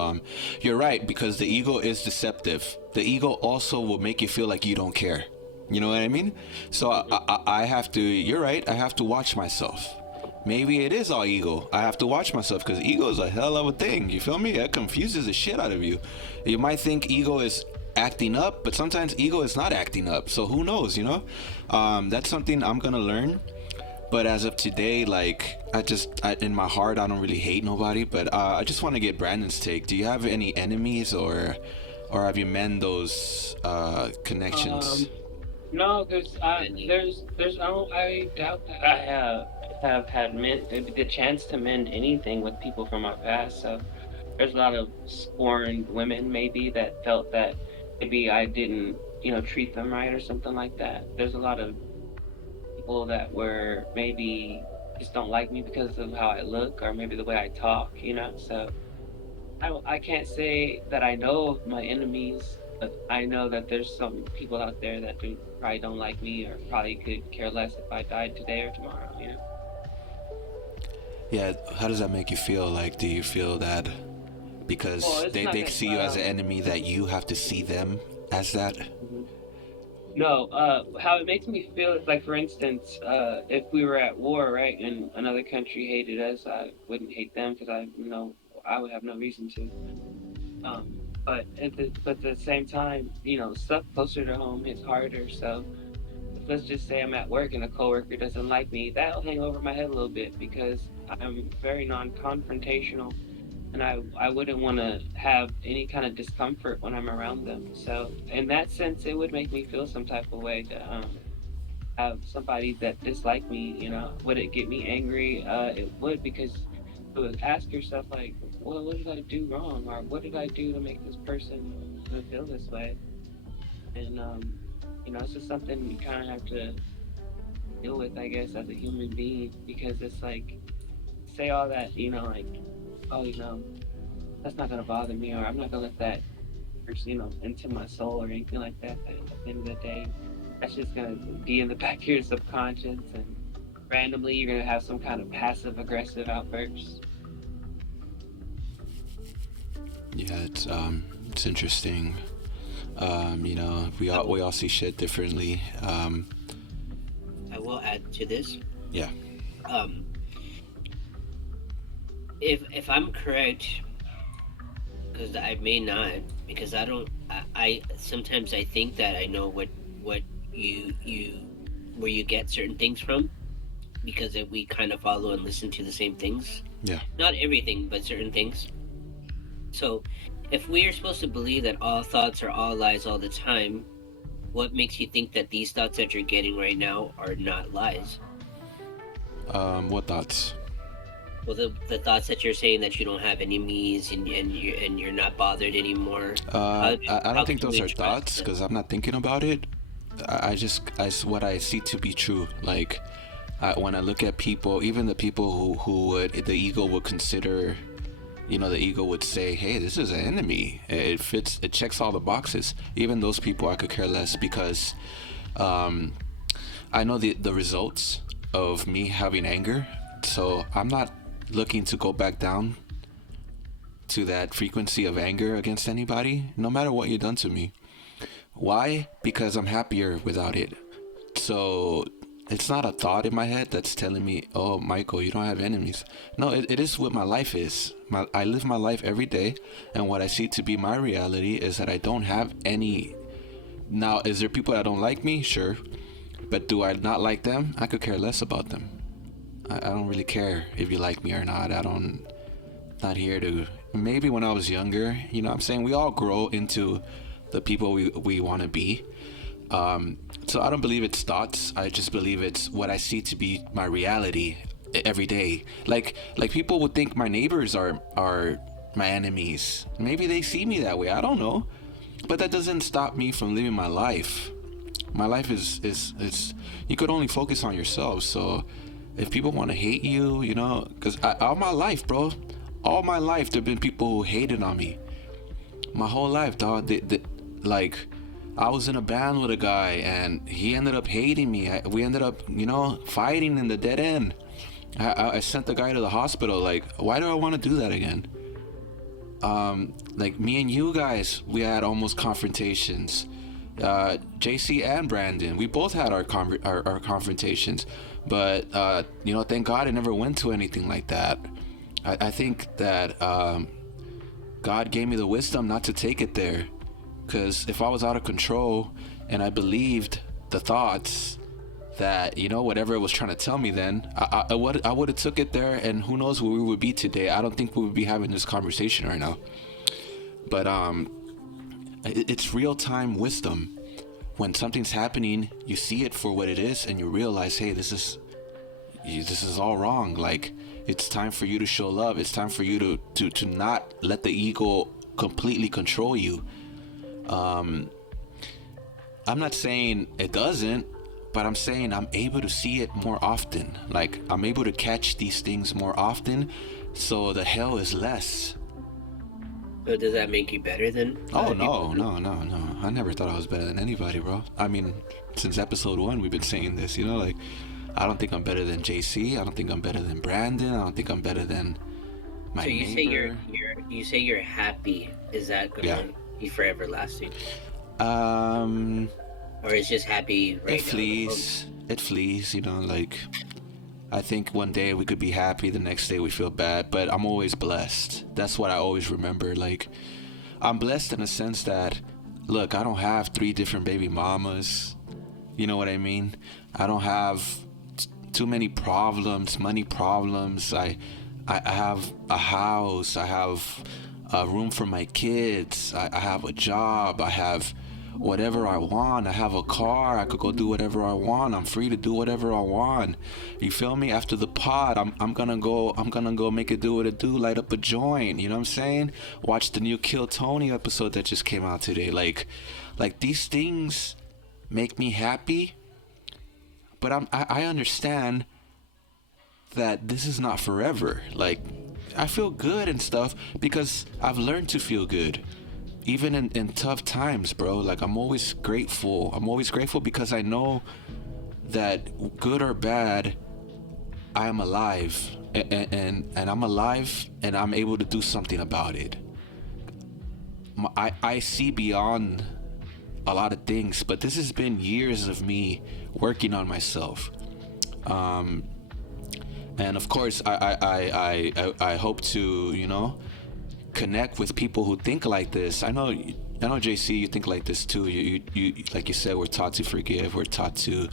you're right, because the ego is deceptive. The ego also will make you feel like you don't care. You know what I mean? So I have to. You're right. I have to watch myself. Maybe it is all ego. I have to watch myself, because ego is a hell of a thing. You feel me? That confuses the shit out of you. You might think ego is acting up, but sometimes ego is not acting up. So who knows, you know? That's something I'm gonna learn. But as of today, like, in my heart, I don't really hate nobody. But I just want to get Brandon's take. Do you have any enemies, or have you mended those connections? No, I doubt that I have had the chance to mend anything with people from my past. So there's a lot of scorned women maybe that felt that maybe I didn't, treat them right or something like that. There's a lot of people that were maybe just don't like me because of how I look, or maybe the way I talk. So I can't say that I know of my enemies, but I know that there's some people out there that probably don't like me, or probably could care less if I died today or tomorrow. Yeah, how does that make you feel? Like, do you feel that because Well, it's they not that, see you as an enemy, that you have to see them as that? No, how it makes me feel is, like, for instance, if we were at war, right, and another country hated us, I wouldn't hate them, because I would have no reason to. But at the same time, stuff closer to home hits harder. So let's just say I'm at work and a coworker doesn't like me, that'll hang over my head a little bit, because I'm very non-confrontational, and I wouldn't want to have any kind of discomfort when I'm around them. So in that sense, it would make me feel some type of way to have somebody that disliked me. Would it get me angry? It would, because you would ask yourself, like, well, what did I do wrong, or what did I do to make this person feel this way? And it's just something you kind of have to deal with, I guess, as a human being, because it's like, say all that, like, oh, that's not gonna bother me, or I'm not gonna let that into my soul or anything like that. But at the end of the day, that's just gonna be in the back of your subconscious, and randomly you're gonna have some kind of passive aggressive outbursts. Yeah, it's interesting. We all see shit differently. I will add to this. Yeah. If I'm correct, because I may not, because I don't. I sometimes I think that I know what you where you get certain things from, because if we kind of follow and listen to the same things. Yeah. Not everything, but certain things. So, if we are supposed to believe that all thoughts are all lies all the time, what makes you think that these thoughts that you're getting right now are not lies? What thoughts? Well, the thoughts that you're saying, that you don't have enemies, and you're not bothered anymore. I how don't think can those we are trust thoughts, them? because I'm not thinking about it. What I see to be true. Like, when I look at people, even the people who would, the ego would consider, the ego would say, hey, this is an enemy. It fits, it checks all the boxes. Even those people I could care less, because I know the results of me having anger. So I'm not looking to go back down to that frequency of anger against anybody, no matter what you've done to me. Why? Because I'm happier without it. So it's not a thought in my head that's telling me, oh, Michael, you don't have enemies. No, it is what my life is. I live my life every day, and what I see to be my reality is that I don't have any. Now, is there people that don't like me? Sure. But do I not like them? I could care less about them. I don't really care if you like me or not. Not here to. Maybe when I was younger, you know what I'm saying? We all grow into the people we want to be. So I don't believe it's thoughts. I just believe it's what I see to be my reality every day. Like people would think my neighbors are my enemies. Maybe they see me that way. I don't know. But that doesn't stop me from living my life. My life is you could only focus on yourself. So if people want to hate you, you know, because all my life, bro, all my life there have been people who hated on me. My whole life, dog. Like, I was in a band with a guy and he ended up hating me. We ended up, you know, fighting in the dead end. I sent the guy to the hospital. Like, why do I want to do that again? Like me and you guys, we had almost confrontations. JC and Brandon, we both had our confrontations, but you know, thank God it never went to anything like that. I think that God gave me the wisdom not to take it there, because if I was out of control and I believed the thoughts that, you know, whatever it was trying to tell me, then I would have took it there, and who knows where we would be today. I don't think we would be having this conversation right now. But it's real-time wisdom. When something's happening, you see it for what it is, and you realize, hey, this is all wrong. Like, it's time for you to show love. It's time for you to not let the ego completely control you. I'm not saying it doesn't, but I'm saying I'm able to see it more often. Like, I'm able to catch these things more often, so the hell is less. So does that make you better than? Oh, no. I never thought I was better than anybody, bro. I mean, since episode 1, we've been saying this, you know, like, I don't think I'm better than JC. I don't think I'm better than Brandon. I don't think I'm better than my So you neighbor. say you're happy. Is that gonna be forever lasting? Or it's just happy right now? It flees, you know, like, I think one day we could be happy, the next day we feel bad, but I'm always blessed. That's what I always remember. Like, I'm blessed in a sense that, look, I don't have 3 different baby mamas. You know what I mean? I don't have too many problems, money problems. I have a house. I have a room for my kids. I have a job. I have whatever I want. I have a car. I could go do whatever I want. I'm free to do whatever I want. You feel me? After the pod, I'm gonna go make it do what it do, light up a joint. You know what I'm saying? Watch the new Kill Tony episode that just came out today. Like these things make me happy, but I understand that this is not forever. Like, I feel good and stuff because I've learned to feel good. Even in tough times, bro. Like, I'm always grateful. I'm always grateful because I know that good or bad, I am alive. And I'm alive, and I'm able to do something about it. I see beyond a lot of things, but this has been years of me working on myself. And of course, I hope to, you know, connect with people who think like this. I know JC, you think like this too. You like you said, we're taught to forgive. We're taught to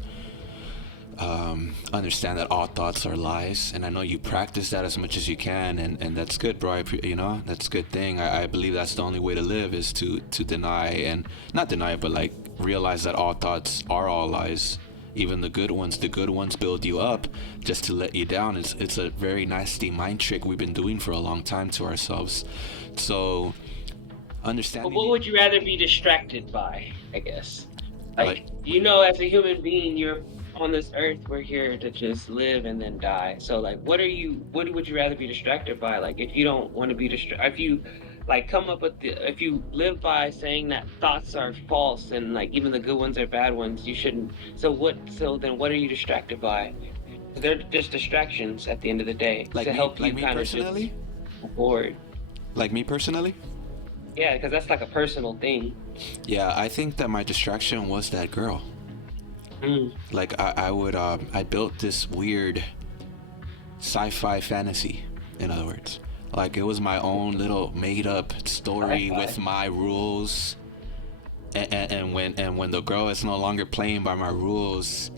understand that all thoughts are lies, and I know you practice that as much as you can, and that's good, bro. You know, that's a good thing. I believe that's the only way to live, is to deny, and not deny, but like realize that all thoughts are all lies. Even the good ones build you up just to let you down. It's a very nasty mind trick we've been doing for a long time to ourselves. So understanding. But what would you rather be distracted by, I guess? Like, you know, as a human being, you're on this earth, we're here to just live and then die. So like, what would you rather be distracted by? Like, if you don't want to be distracted, if you like if you live by saying that thoughts are false and like even the good ones are bad ones, you shouldn't. So then what are you distracted by? They're just distractions at the end of the day, like to me, help like you me kind of personally? just bored. Like me personally? Yeah, because that's like a personal thing. Yeah, I think that my distraction was that girl. Mm. Like I would I built this weird sci-fi fantasy, in other words. Like it was my own little made-up story Sci-fi. with my rules. And when the girl is no longer playing by my rules,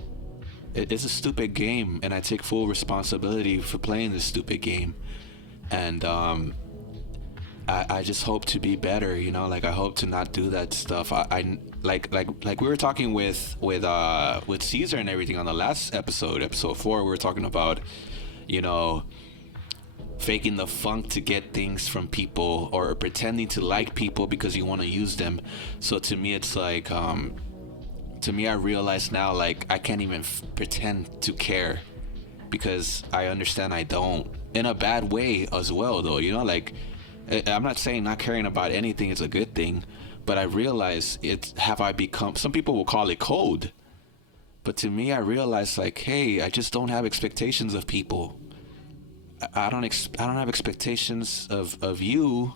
it's a stupid game, and I take full responsibility for playing this stupid game. And I just hope to be better, you know. Like I hope to not do that stuff. I like we were talking with Caesar and everything on the last episode 4. We were talking about, you know, faking the funk to get things from people, or pretending to like people because you want to use them. So to me, it's like to me, I realize now, like I can't even pretend to care, because I understand I don't, in a bad way as well, though, you know. Like I'm not saying not caring about anything is a good thing, but I realize have I become, some people will call it cold, but to me I realize, like, hey, I just don't have expectations of people. I don't have expectations of you,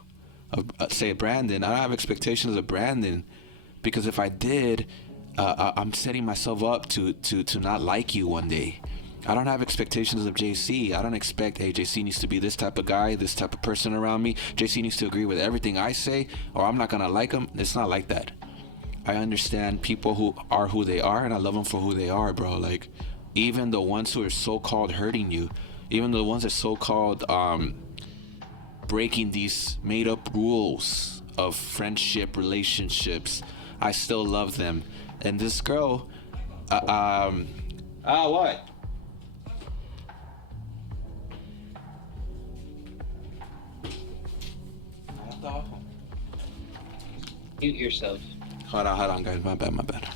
of say Brandon. I don't have expectations of Brandon, because if I did, I'm setting myself up to not like you one day. I don't have expectations of JC. I don't expect, hey, JC needs to be this type of guy, this type of person around me. JC needs to agree with everything I say, or I'm not gonna like him. It's not like that. I understand people who are who they are, and I love them for who they are, bro. Like, even the ones who are so-called hurting you, even the ones that so-called breaking these made-up rules of friendship, relationships, I still love them. And this girl, what? Mute yourself. Hold on, guys. My bad.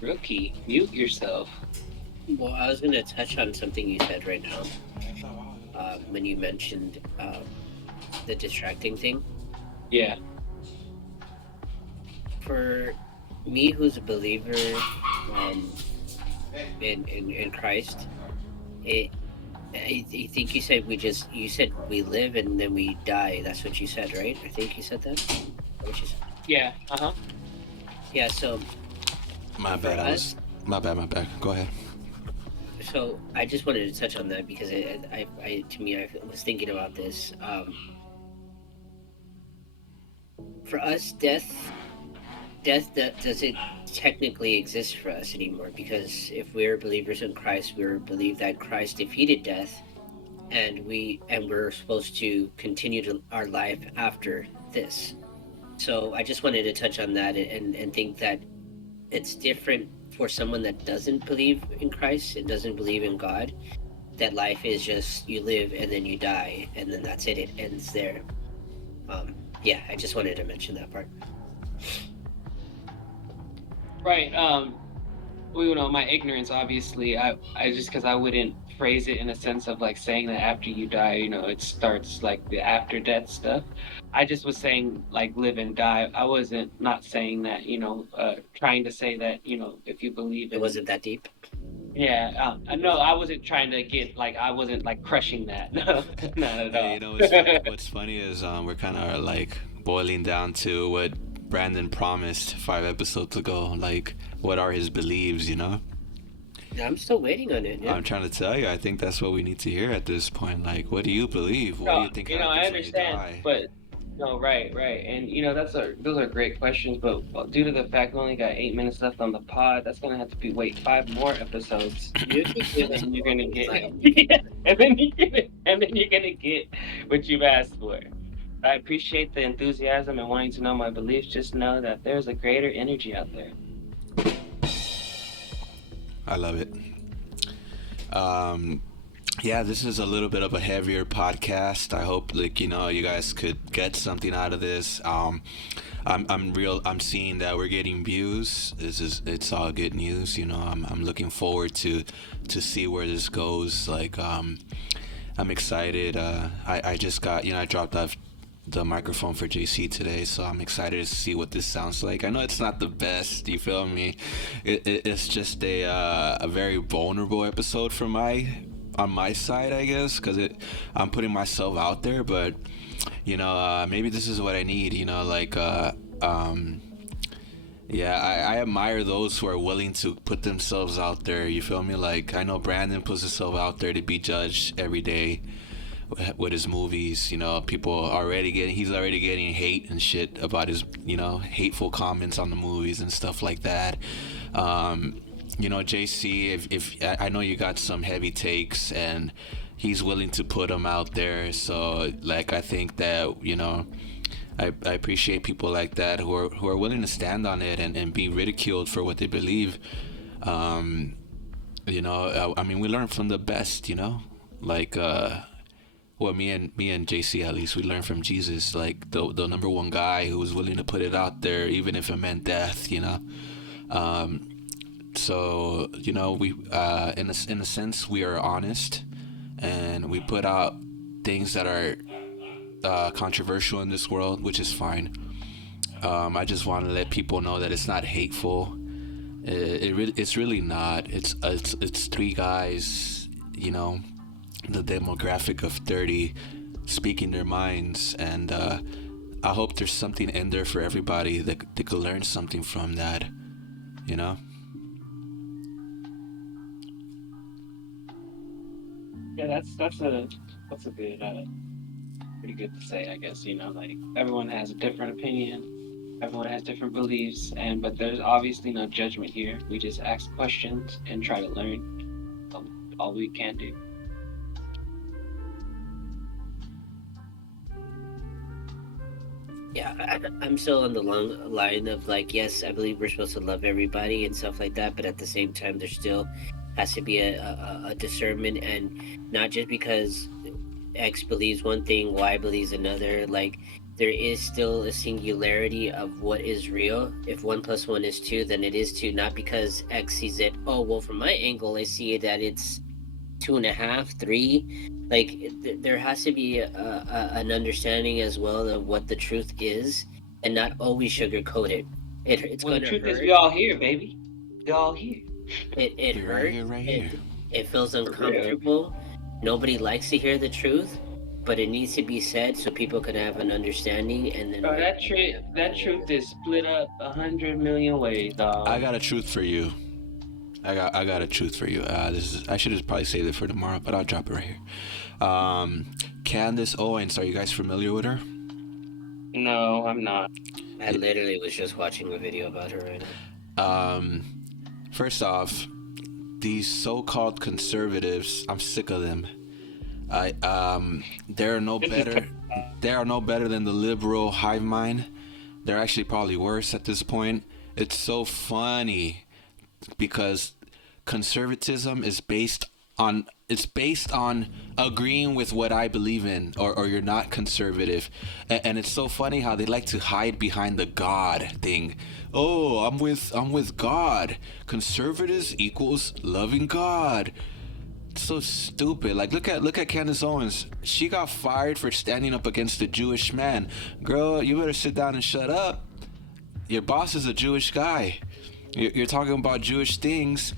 Rookie, mute yourself. Well, I was going to touch on something you said right now. When you mentioned the distracting thing. Yeah. For me, who's a believer in Christ, I think you said you said we live and then we die. That's what you said, right? I think you said that. Is that what you said? Yeah. Yeah. So. My bad. My bad. Go ahead. So I just wanted to touch on that because I was thinking about this. For us, death that doesn't technically exist for us anymore, because if we're believers in Christ, we believe that Christ defeated death, and we're supposed to continue our life after this. So I just wanted to touch on that and think that it's different for someone that doesn't believe in Christ and doesn't believe in God. That life is just, you live and then you die, and then that's it. It ends there. Yeah, I just wanted to mention that part. Right. Well, you know, my ignorance, obviously, I just, because I wouldn't phrase it in a sense of like saying that after you die, you know, it starts like the after death stuff. I just was saying like live and die. I wasn't not saying that, you know, trying to say that, you know, if you believe It wasn't that deep. Yeah, no, I wasn't trying to get like, I wasn't like crushing that. No, not at all. Hey, you know what's funny is we're kind of like boiling down to what Brandon promised 5 episodes ago. Like, what are his beliefs? You know. I'm still waiting on it. Yeah. I'm trying to tell you. I think that's what we need to hear at this point. Like, what do you believe? What do you think You know, I happens when you die? understand, but no, right, and you know, those are great questions, but due to the fact we only got 8 minutes left on the pod, that's gonna have to be 5 more episodes. You can give And us then you're more gonna get, insight. and then you're gonna get what you've asked for. I appreciate the enthusiasm and wanting to know my beliefs. Just know that there's a greater energy out there. I love it. Yeah, this is a little bit of a heavier podcast. I hope, like, you know, you guys could get something out of this. I'm seeing that we're getting views. It's all good news. You know, I'm looking forward to see where this goes. Like, I'm excited. I just got, you know, I dropped off the microphone for JC today, so I'm excited to see what this sounds like. I know it's not the best, you feel me? It's just a very vulnerable episode on my side, I guess, because I'm putting myself out there, but you know, maybe this is what I need, you know, like Yeah, I admire those who are willing to put themselves out there. You feel me? Like, I know Brandon puts himself out there to be judged every day with his movies. You know, he's already getting hate and shit about his, hateful comments on the movies and stuff like that. JC, if I know you got some heavy takes and he's willing to put them out there. So, like, I think that, I appreciate people like that who are willing to stand on it and be ridiculed for what they believe. I mean, we learn from the best, like me and JC, at least we learned from Jesus, like the number one guy who was willing to put it out there even if it meant death. So we in a sense we are honest, and we put out things that are controversial in this world, which is fine. I just want to let people know that it's not hateful. It's really not. It's three guys, the demographic of 30, speaking their minds, and I hope there's something in there for everybody that they could learn something from that. Yeah, that's a good pretty good to say, I guess. Like, everyone has a different opinion, everyone has different beliefs, but there's obviously no judgment here. We just ask questions and try to learn all we can do. Yeah, I'm still on the long line of, like, yes, I believe we're supposed to love everybody and stuff like that, but at the same time, there still has to be a discernment, and not just because X believes one thing, Y believes another. Like, there is still a singularity of what is real. If 1 + 1 is 2, then it is 2. Not because X sees it, oh, well, from my angle, I see that it's 2.5, 3. Like, there has to be an understanding as well of what the truth is, and not always sugarcoat it. It's Well, going the to truth is, hurt. we all here, baby. We all here. It hurts. Right here. It feels uncomfortable. Nobody likes to hear the truth, but it needs to be said so people can have an understanding. And then That truth is split up 100 million ways, dog. I got a truth for you. I got a truth for you. I should have probably saved it for tomorrow, but I'll drop it right here. Candance Owens, are you guys familiar with her? No, I'm not. I literally was just watching a video about her right now. First off, these so-called conservatives, I'm sick of them. They're no better. They are no better than the liberal hive mind. They're actually probably worse at this point. It's so funny because conservatism is based on agreeing with what I believe in, or you're not conservative. And it's so funny how they like to hide behind the God thing. Oh, I'm with God. Conservatives equals loving God. It's so stupid. Like, look at Candance Owens. She got fired for standing up against a Jewish man. Girl, you better sit down and shut up. Your boss is a Jewish guy. You're talking about Jewish things.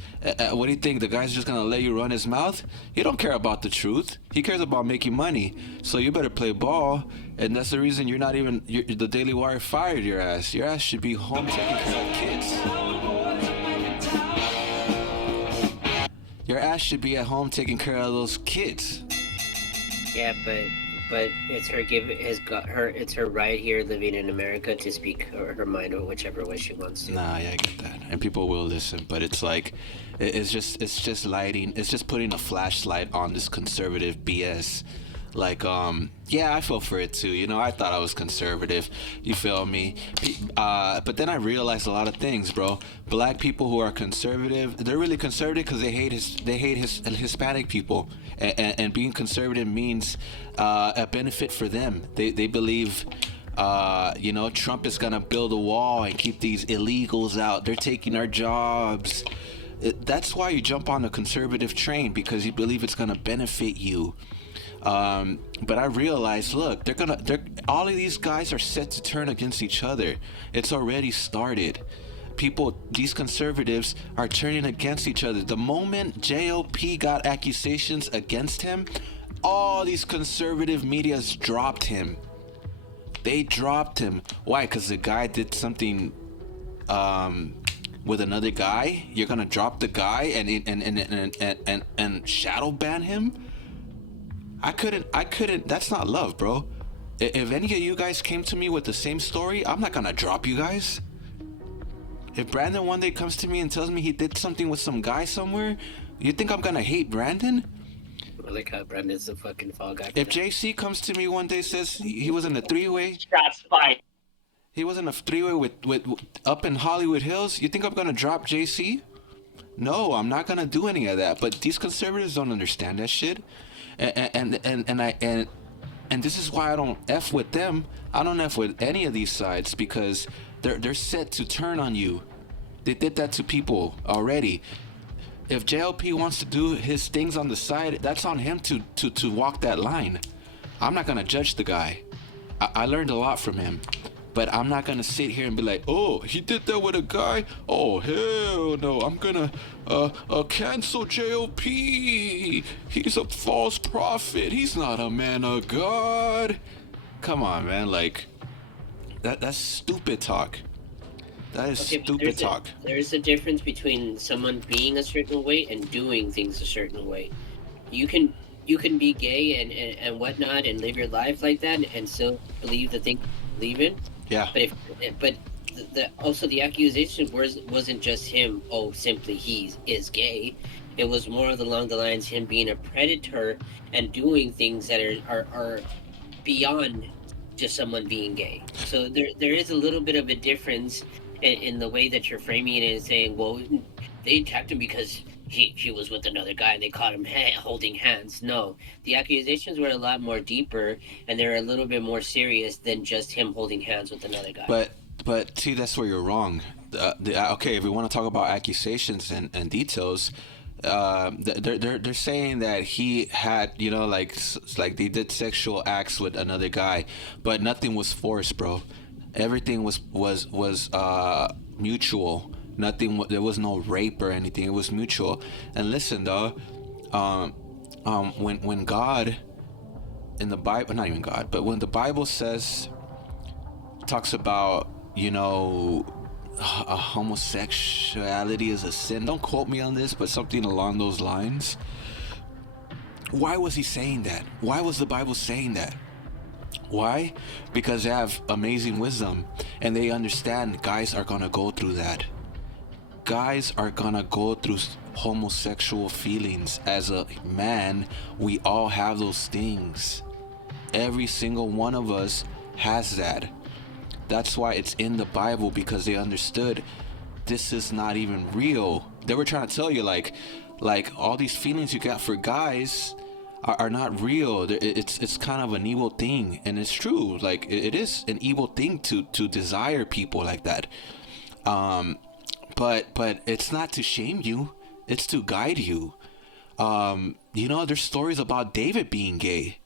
What do you think? The guy's just gonna let you run his mouth? He don't care about the truth. He cares about making money. So you better play ball. And that's the reason the Daily Wire fired your ass. Your ass should be home taking care of kids. Your ass should be at home taking care of those kids. Yeah, but it's it's her right here living in America to speak her mind or whichever way she wants to. Nah, yeah, I get that, and people will listen, but it's like, it's just lighting, it's just putting a flashlight on this conservative BS. Like, yeah, I fell for it too. I thought I was conservative. You feel me? But then I realized a lot of things, bro. Black people who are conservative, they're really conservative because they hate Hispanic people, and being conservative means a benefit for them. They believe, Trump is gonna build a wall and keep these illegals out. They're taking our jobs. That's why you jump on the conservative train, because you believe it's gonna benefit you. But I realized, look, all of these guys are set to turn against each other. It's already started. These conservatives are turning against each other. The moment JOP got accusations against him, all these conservative medias dropped him. They dropped him. Why? Because the guy did something with another guy, you're gonna drop the guy and shadow ban him. I couldn't. That's not love, bro. If any of you guys came to me with the same story, I'm not gonna drop you guys. If Brandon one day comes to me and tells me he did something with some guy somewhere, you think I'm gonna hate Brandon? I like how Brandon's the fucking fall guy. If JC comes to me one day says he was in a three-way, Shots fired. he was in a three-way with up in Hollywood Hills, you think I'm gonna drop JC? No, I'm not gonna do any of that. But these conservatives don't understand that shit, and this is why I don't f with them. I don't f with any of these sides because they're set to turn on you. They did that to people already. If JLP wants to do his things on the side, that's on him to walk that line. I'm not gonna judge the guy. I learned a lot from him. But I'm not gonna sit here and be like, oh, he did that with a guy? Oh, hell no, I'm gonna cancel JLP. He's a false prophet. He's not a man of God. Come on, man, like, that's stupid talk. That is stupid talk. There's a difference between someone being a certain way and doing things a certain way. You can be gay and whatnot and live your life like that and still believe the thing you believe in. Yeah. But also the accusation wasn't just him. Oh, simply he is gay. It was more along the lines him being a predator and doing things that are beyond just someone being gay. So there is a little bit of a difference in the way that you're framing it and saying, well, they attacked him because he was with another guy and they caught him holding hands. No, the accusations were a lot more deeper and they're a little bit more serious than just him holding hands with another guy. But see, that's where you're wrong. Okay, if we want to talk about accusations and details, they're saying that he had, you know, like they did sexual acts with another guy, but nothing was forced, bro. Everything was mutual. Nothing. There was no rape or anything. It was mutual. And listen, though, when God in the Bible, not even God, but when the Bible talks about, you know, homosexuality is a sin. Don't quote me on this, but something along those lines. Why was he saying that? Why was the Bible saying that? Why? Because they have amazing wisdom and they understand guys are gonna go through that. Guys are gonna go through homosexual feelings. As a man, we all have those things. Every single one of us has that. That's why it's in the Bible, because they understood this is not even real. They were trying to tell you like all these feelings you got for guys are not real. It's kind of an evil thing, and it's true. Like it is an evil thing to desire people like that. But it's not to shame you. It's to guide you. You know, there's stories about David being gay.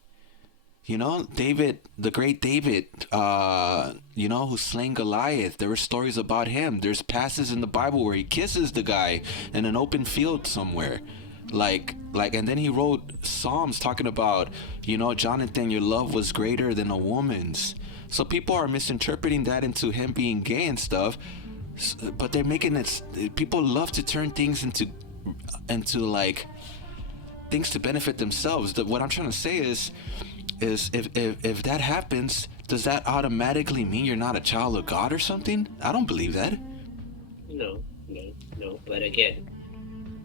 You know, David, the great David, you know, who slain Goliath. There were stories about him. There's passages in the Bible where he kisses the guy in an open field somewhere. Like, and then he wrote Psalms talking about, you know, Jonathan, your love was greater than a woman's. So people are misinterpreting that into him being gay and stuff. But they're making it, people love to turn things into like things to benefit themselves. What I'm trying to say is if that happens, does that automatically mean you're not a child of God or something? I don't believe that. No. But again,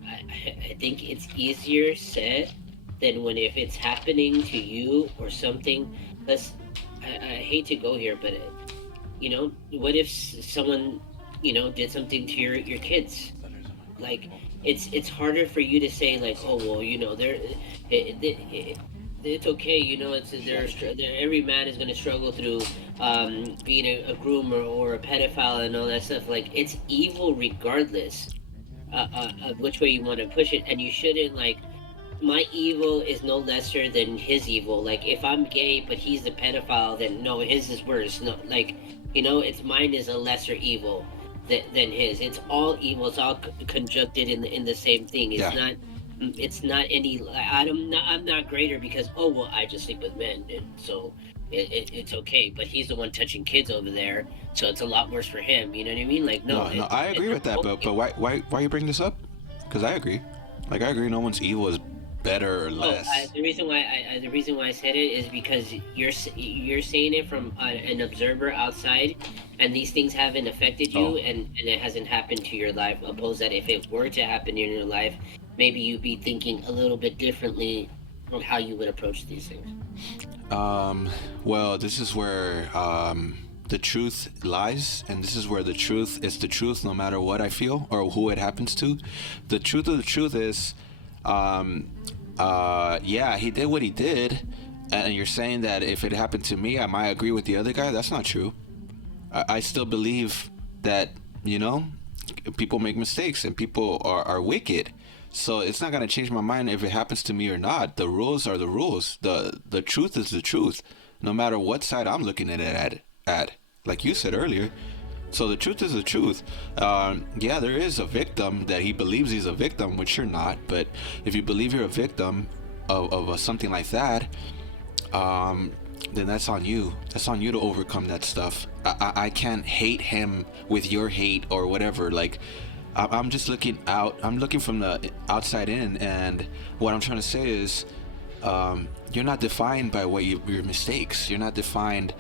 I think it's easier said than when if it's happening to you or something. I hate to go here, but you know, what if someone, you know, did something to your kids? Like it's harder for you to say like, oh well, you know, it's okay, you know, every man is going to struggle through being a groomer or a pedophile and all that stuff. Like, it's evil regardless of which way you want to push it, and you shouldn't, like, my evil is no lesser than his evil. Like, if I'm gay but he's the pedophile, then no, his is worse. No, like, you know, mine is a lesser evil than his. It's all evil. It's all conjuncted in the same thing. It's not any. I'm not greater because, oh well, I just sleep with men, and so it's okay. But he's the one touching kids over there, so it's a lot worse for him. You know what I mean? Like, no, No, I agree with that, but why you bring this up? Because I agree. Like I agree, no one's evil is better or less. The reason why I said it is because you're saying it from an observer outside, and these things haven't affected you, Oh. and it hasn't happened to your life. Opposed that if it were to happen in your life, maybe you'd be thinking a little bit differently on how you would approach these things. Well, this is where the truth lies, and this is where the truth is the truth, no matter what I feel or who it happens to. The truth of the truth is, yeah, he did what he did, and you're saying that if it happened to me, I might agree with the other guy. That's not true. I still believe that, you know, people make mistakes and people are wicked. So it's not gonna change my mind if it happens to me or not. The rules are the rules. The truth is the truth, no matter what side I'm looking at it at. Like you said earlier. So the truth is the truth. Yeah, there is a victim that he believes he's a victim, which you're not. But if you believe you're a victim of something like that, then that's on you. That's on you to overcome that stuff. I can't hate him with your hate or whatever. Like, I'm just looking out. I'm looking from the outside in, and what I'm trying to say is, you're not defined by your mistakes. You're not defined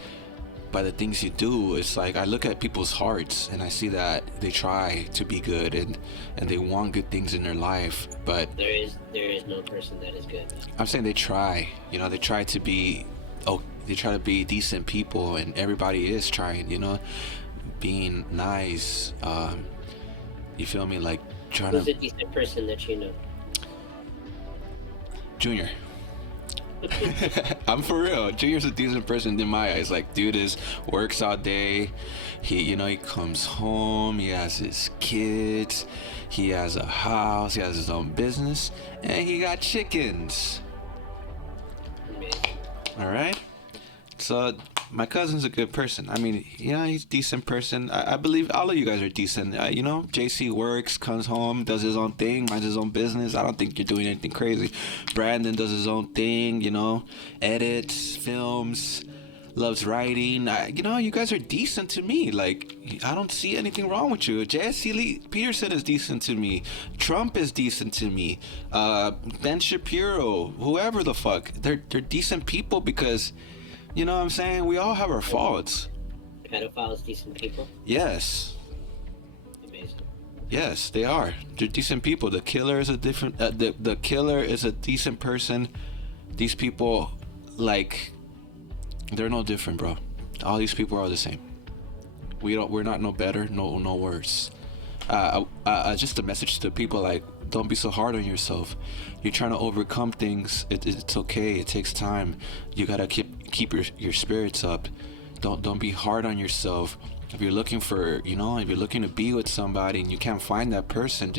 by the things you do. It's like I look at people's hearts and I see that they try to be good and they want good things in their life, but There is no person that is good. I'm saying they try. You know, they try to be they try to be decent people, and everybody is trying, you know, being nice. You feel me? Like trying Who's a to decent person that you know? Junior. I'm for real. Junior's a decent person in my eyes. Like, dude works all day. He comes home. He has his kids. He has a house. He has his own business, and he got chickens. Amazing. All right. So my cousin's a good person. I mean, he's a decent person. I believe all of you guys are decent. JC works, comes home, does his own thing, minds his own business. I don't think you're doing anything crazy. Brandon does his own thing, edits, films, loves writing. You guys are decent to me. Like, I don't see anything wrong with you. Jesse Lee Peterson is decent to me. Trump is decent to me. Ben Shapiro, whoever the fuck. They're decent people because... You know what I'm saying? We all have our faults. Pedophiles, decent people. Yes. Amazing. Yes, they are. They're decent people. The killer is a different. The killer is a decent person. These people, like, they're no different, bro. All these people are the same. We're not no better, no worse. Just a message to people, like, don't be so hard on yourself. You're trying to overcome things. It's okay. It takes time. You gotta keep your spirits up. Don't be hard on yourself. If you're looking for, if you're looking to be with somebody and you can't find that person,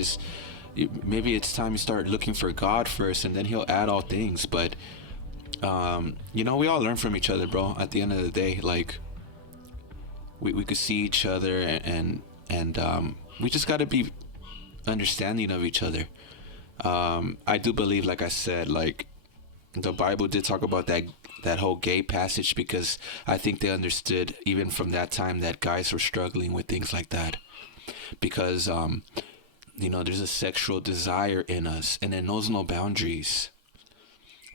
maybe it's time you start looking for God first, and then He'll add all things. But we all learn from each other, bro. At the end of the day, like, we could see each other, and we just gotta be understanding of each other. I do believe, like I said, like, the Bible did talk about that whole gay passage, because I think they understood even from that time that guys were struggling with things like that, because there's a sexual desire in us, and it knows no boundaries.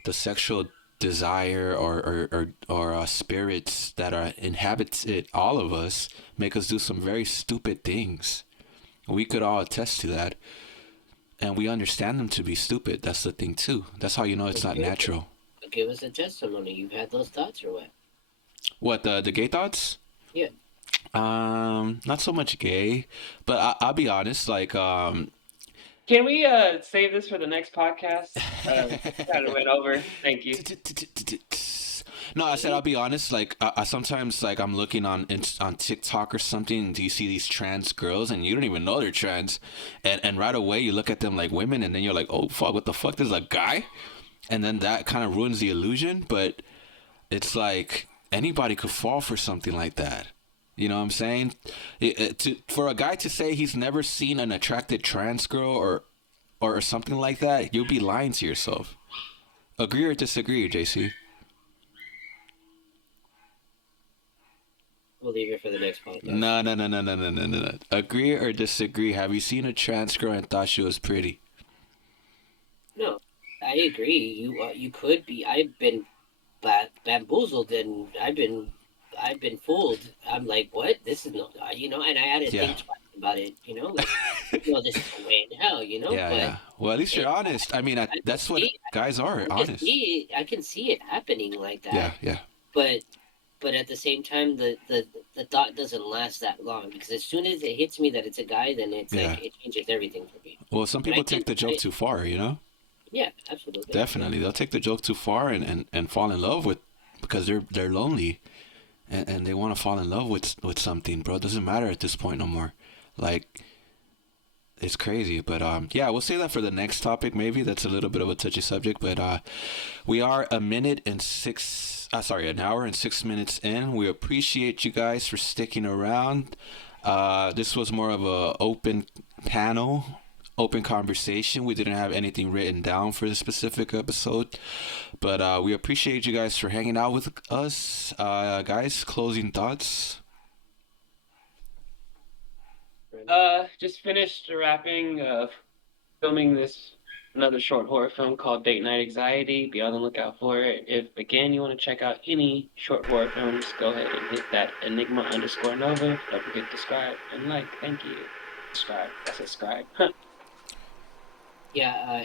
The sexual desire or spirits that inhabited all of us make us do some very stupid things. We could all attest to that. And we understand them to be stupid. That's the thing, too. That's how you know it's not natural. Give us a testimony. You've had those thoughts or what? What, the gay thoughts? Yeah. Not so much gay. But I'll be honest, like... Can we save this for the next podcast? Kind of went over. Thank you. No, I said I'll be honest. Like, I sometimes, like, I'm looking on TikTok or something, and you see these trans girls, and you don't even know they're trans, and right away you look at them like women, and then you're like, oh fuck, what the fuck? There's a guy, and then that kind of ruins the illusion. But it's like anybody could fall for something like that. You know what I'm saying? For a guy to say he's never seen an attracted trans girl or something like that, you'll be lying to yourself. Agree or disagree, JC? We'll leave it for the next podcast. No. Agree or disagree? Have you seen a trans girl and thought she was pretty? No, I agree. You could be. I've been bamboozled and I've been fooled. I'm like, what? This is no, and I had to Yeah. think twice about it. Like, this is a way in hell. Yeah, But yeah. Well, at least you're it, honest. I mean, I can that's what see, guys are, I can honest. see it. I can see it happening like Yeah, that. yeah. But at the same time, the thought doesn't last that long because as soon as it hits me that it's a guy, then it's Yeah. like it changes everything for me. Well, some And people take the joke too far, Yeah, absolutely. Definitely. They'll take the joke too far and fall in love with because they're lonely and they want to fall in love with something, bro. It doesn't matter at this point no more. Like it's crazy, but yeah, we'll say that for the next topic. Maybe that's a little bit of a touchy subject, but we are an hour and 6 minutes in. We appreciate you guys for sticking around. This was more of a open panel, open conversation. We didn't have anything written down for the specific episode, but we appreciate you guys for hanging out with us. Guys, closing thoughts. Just finished wrapping, filming this another short horror film called Date Night Anxiety. Be on the lookout for it. If again you want to check out any short horror films, go ahead and hit that Enigma_Nova. Don't forget to subscribe and like. Thank you. Subscribe. I said subscribe. Yeah,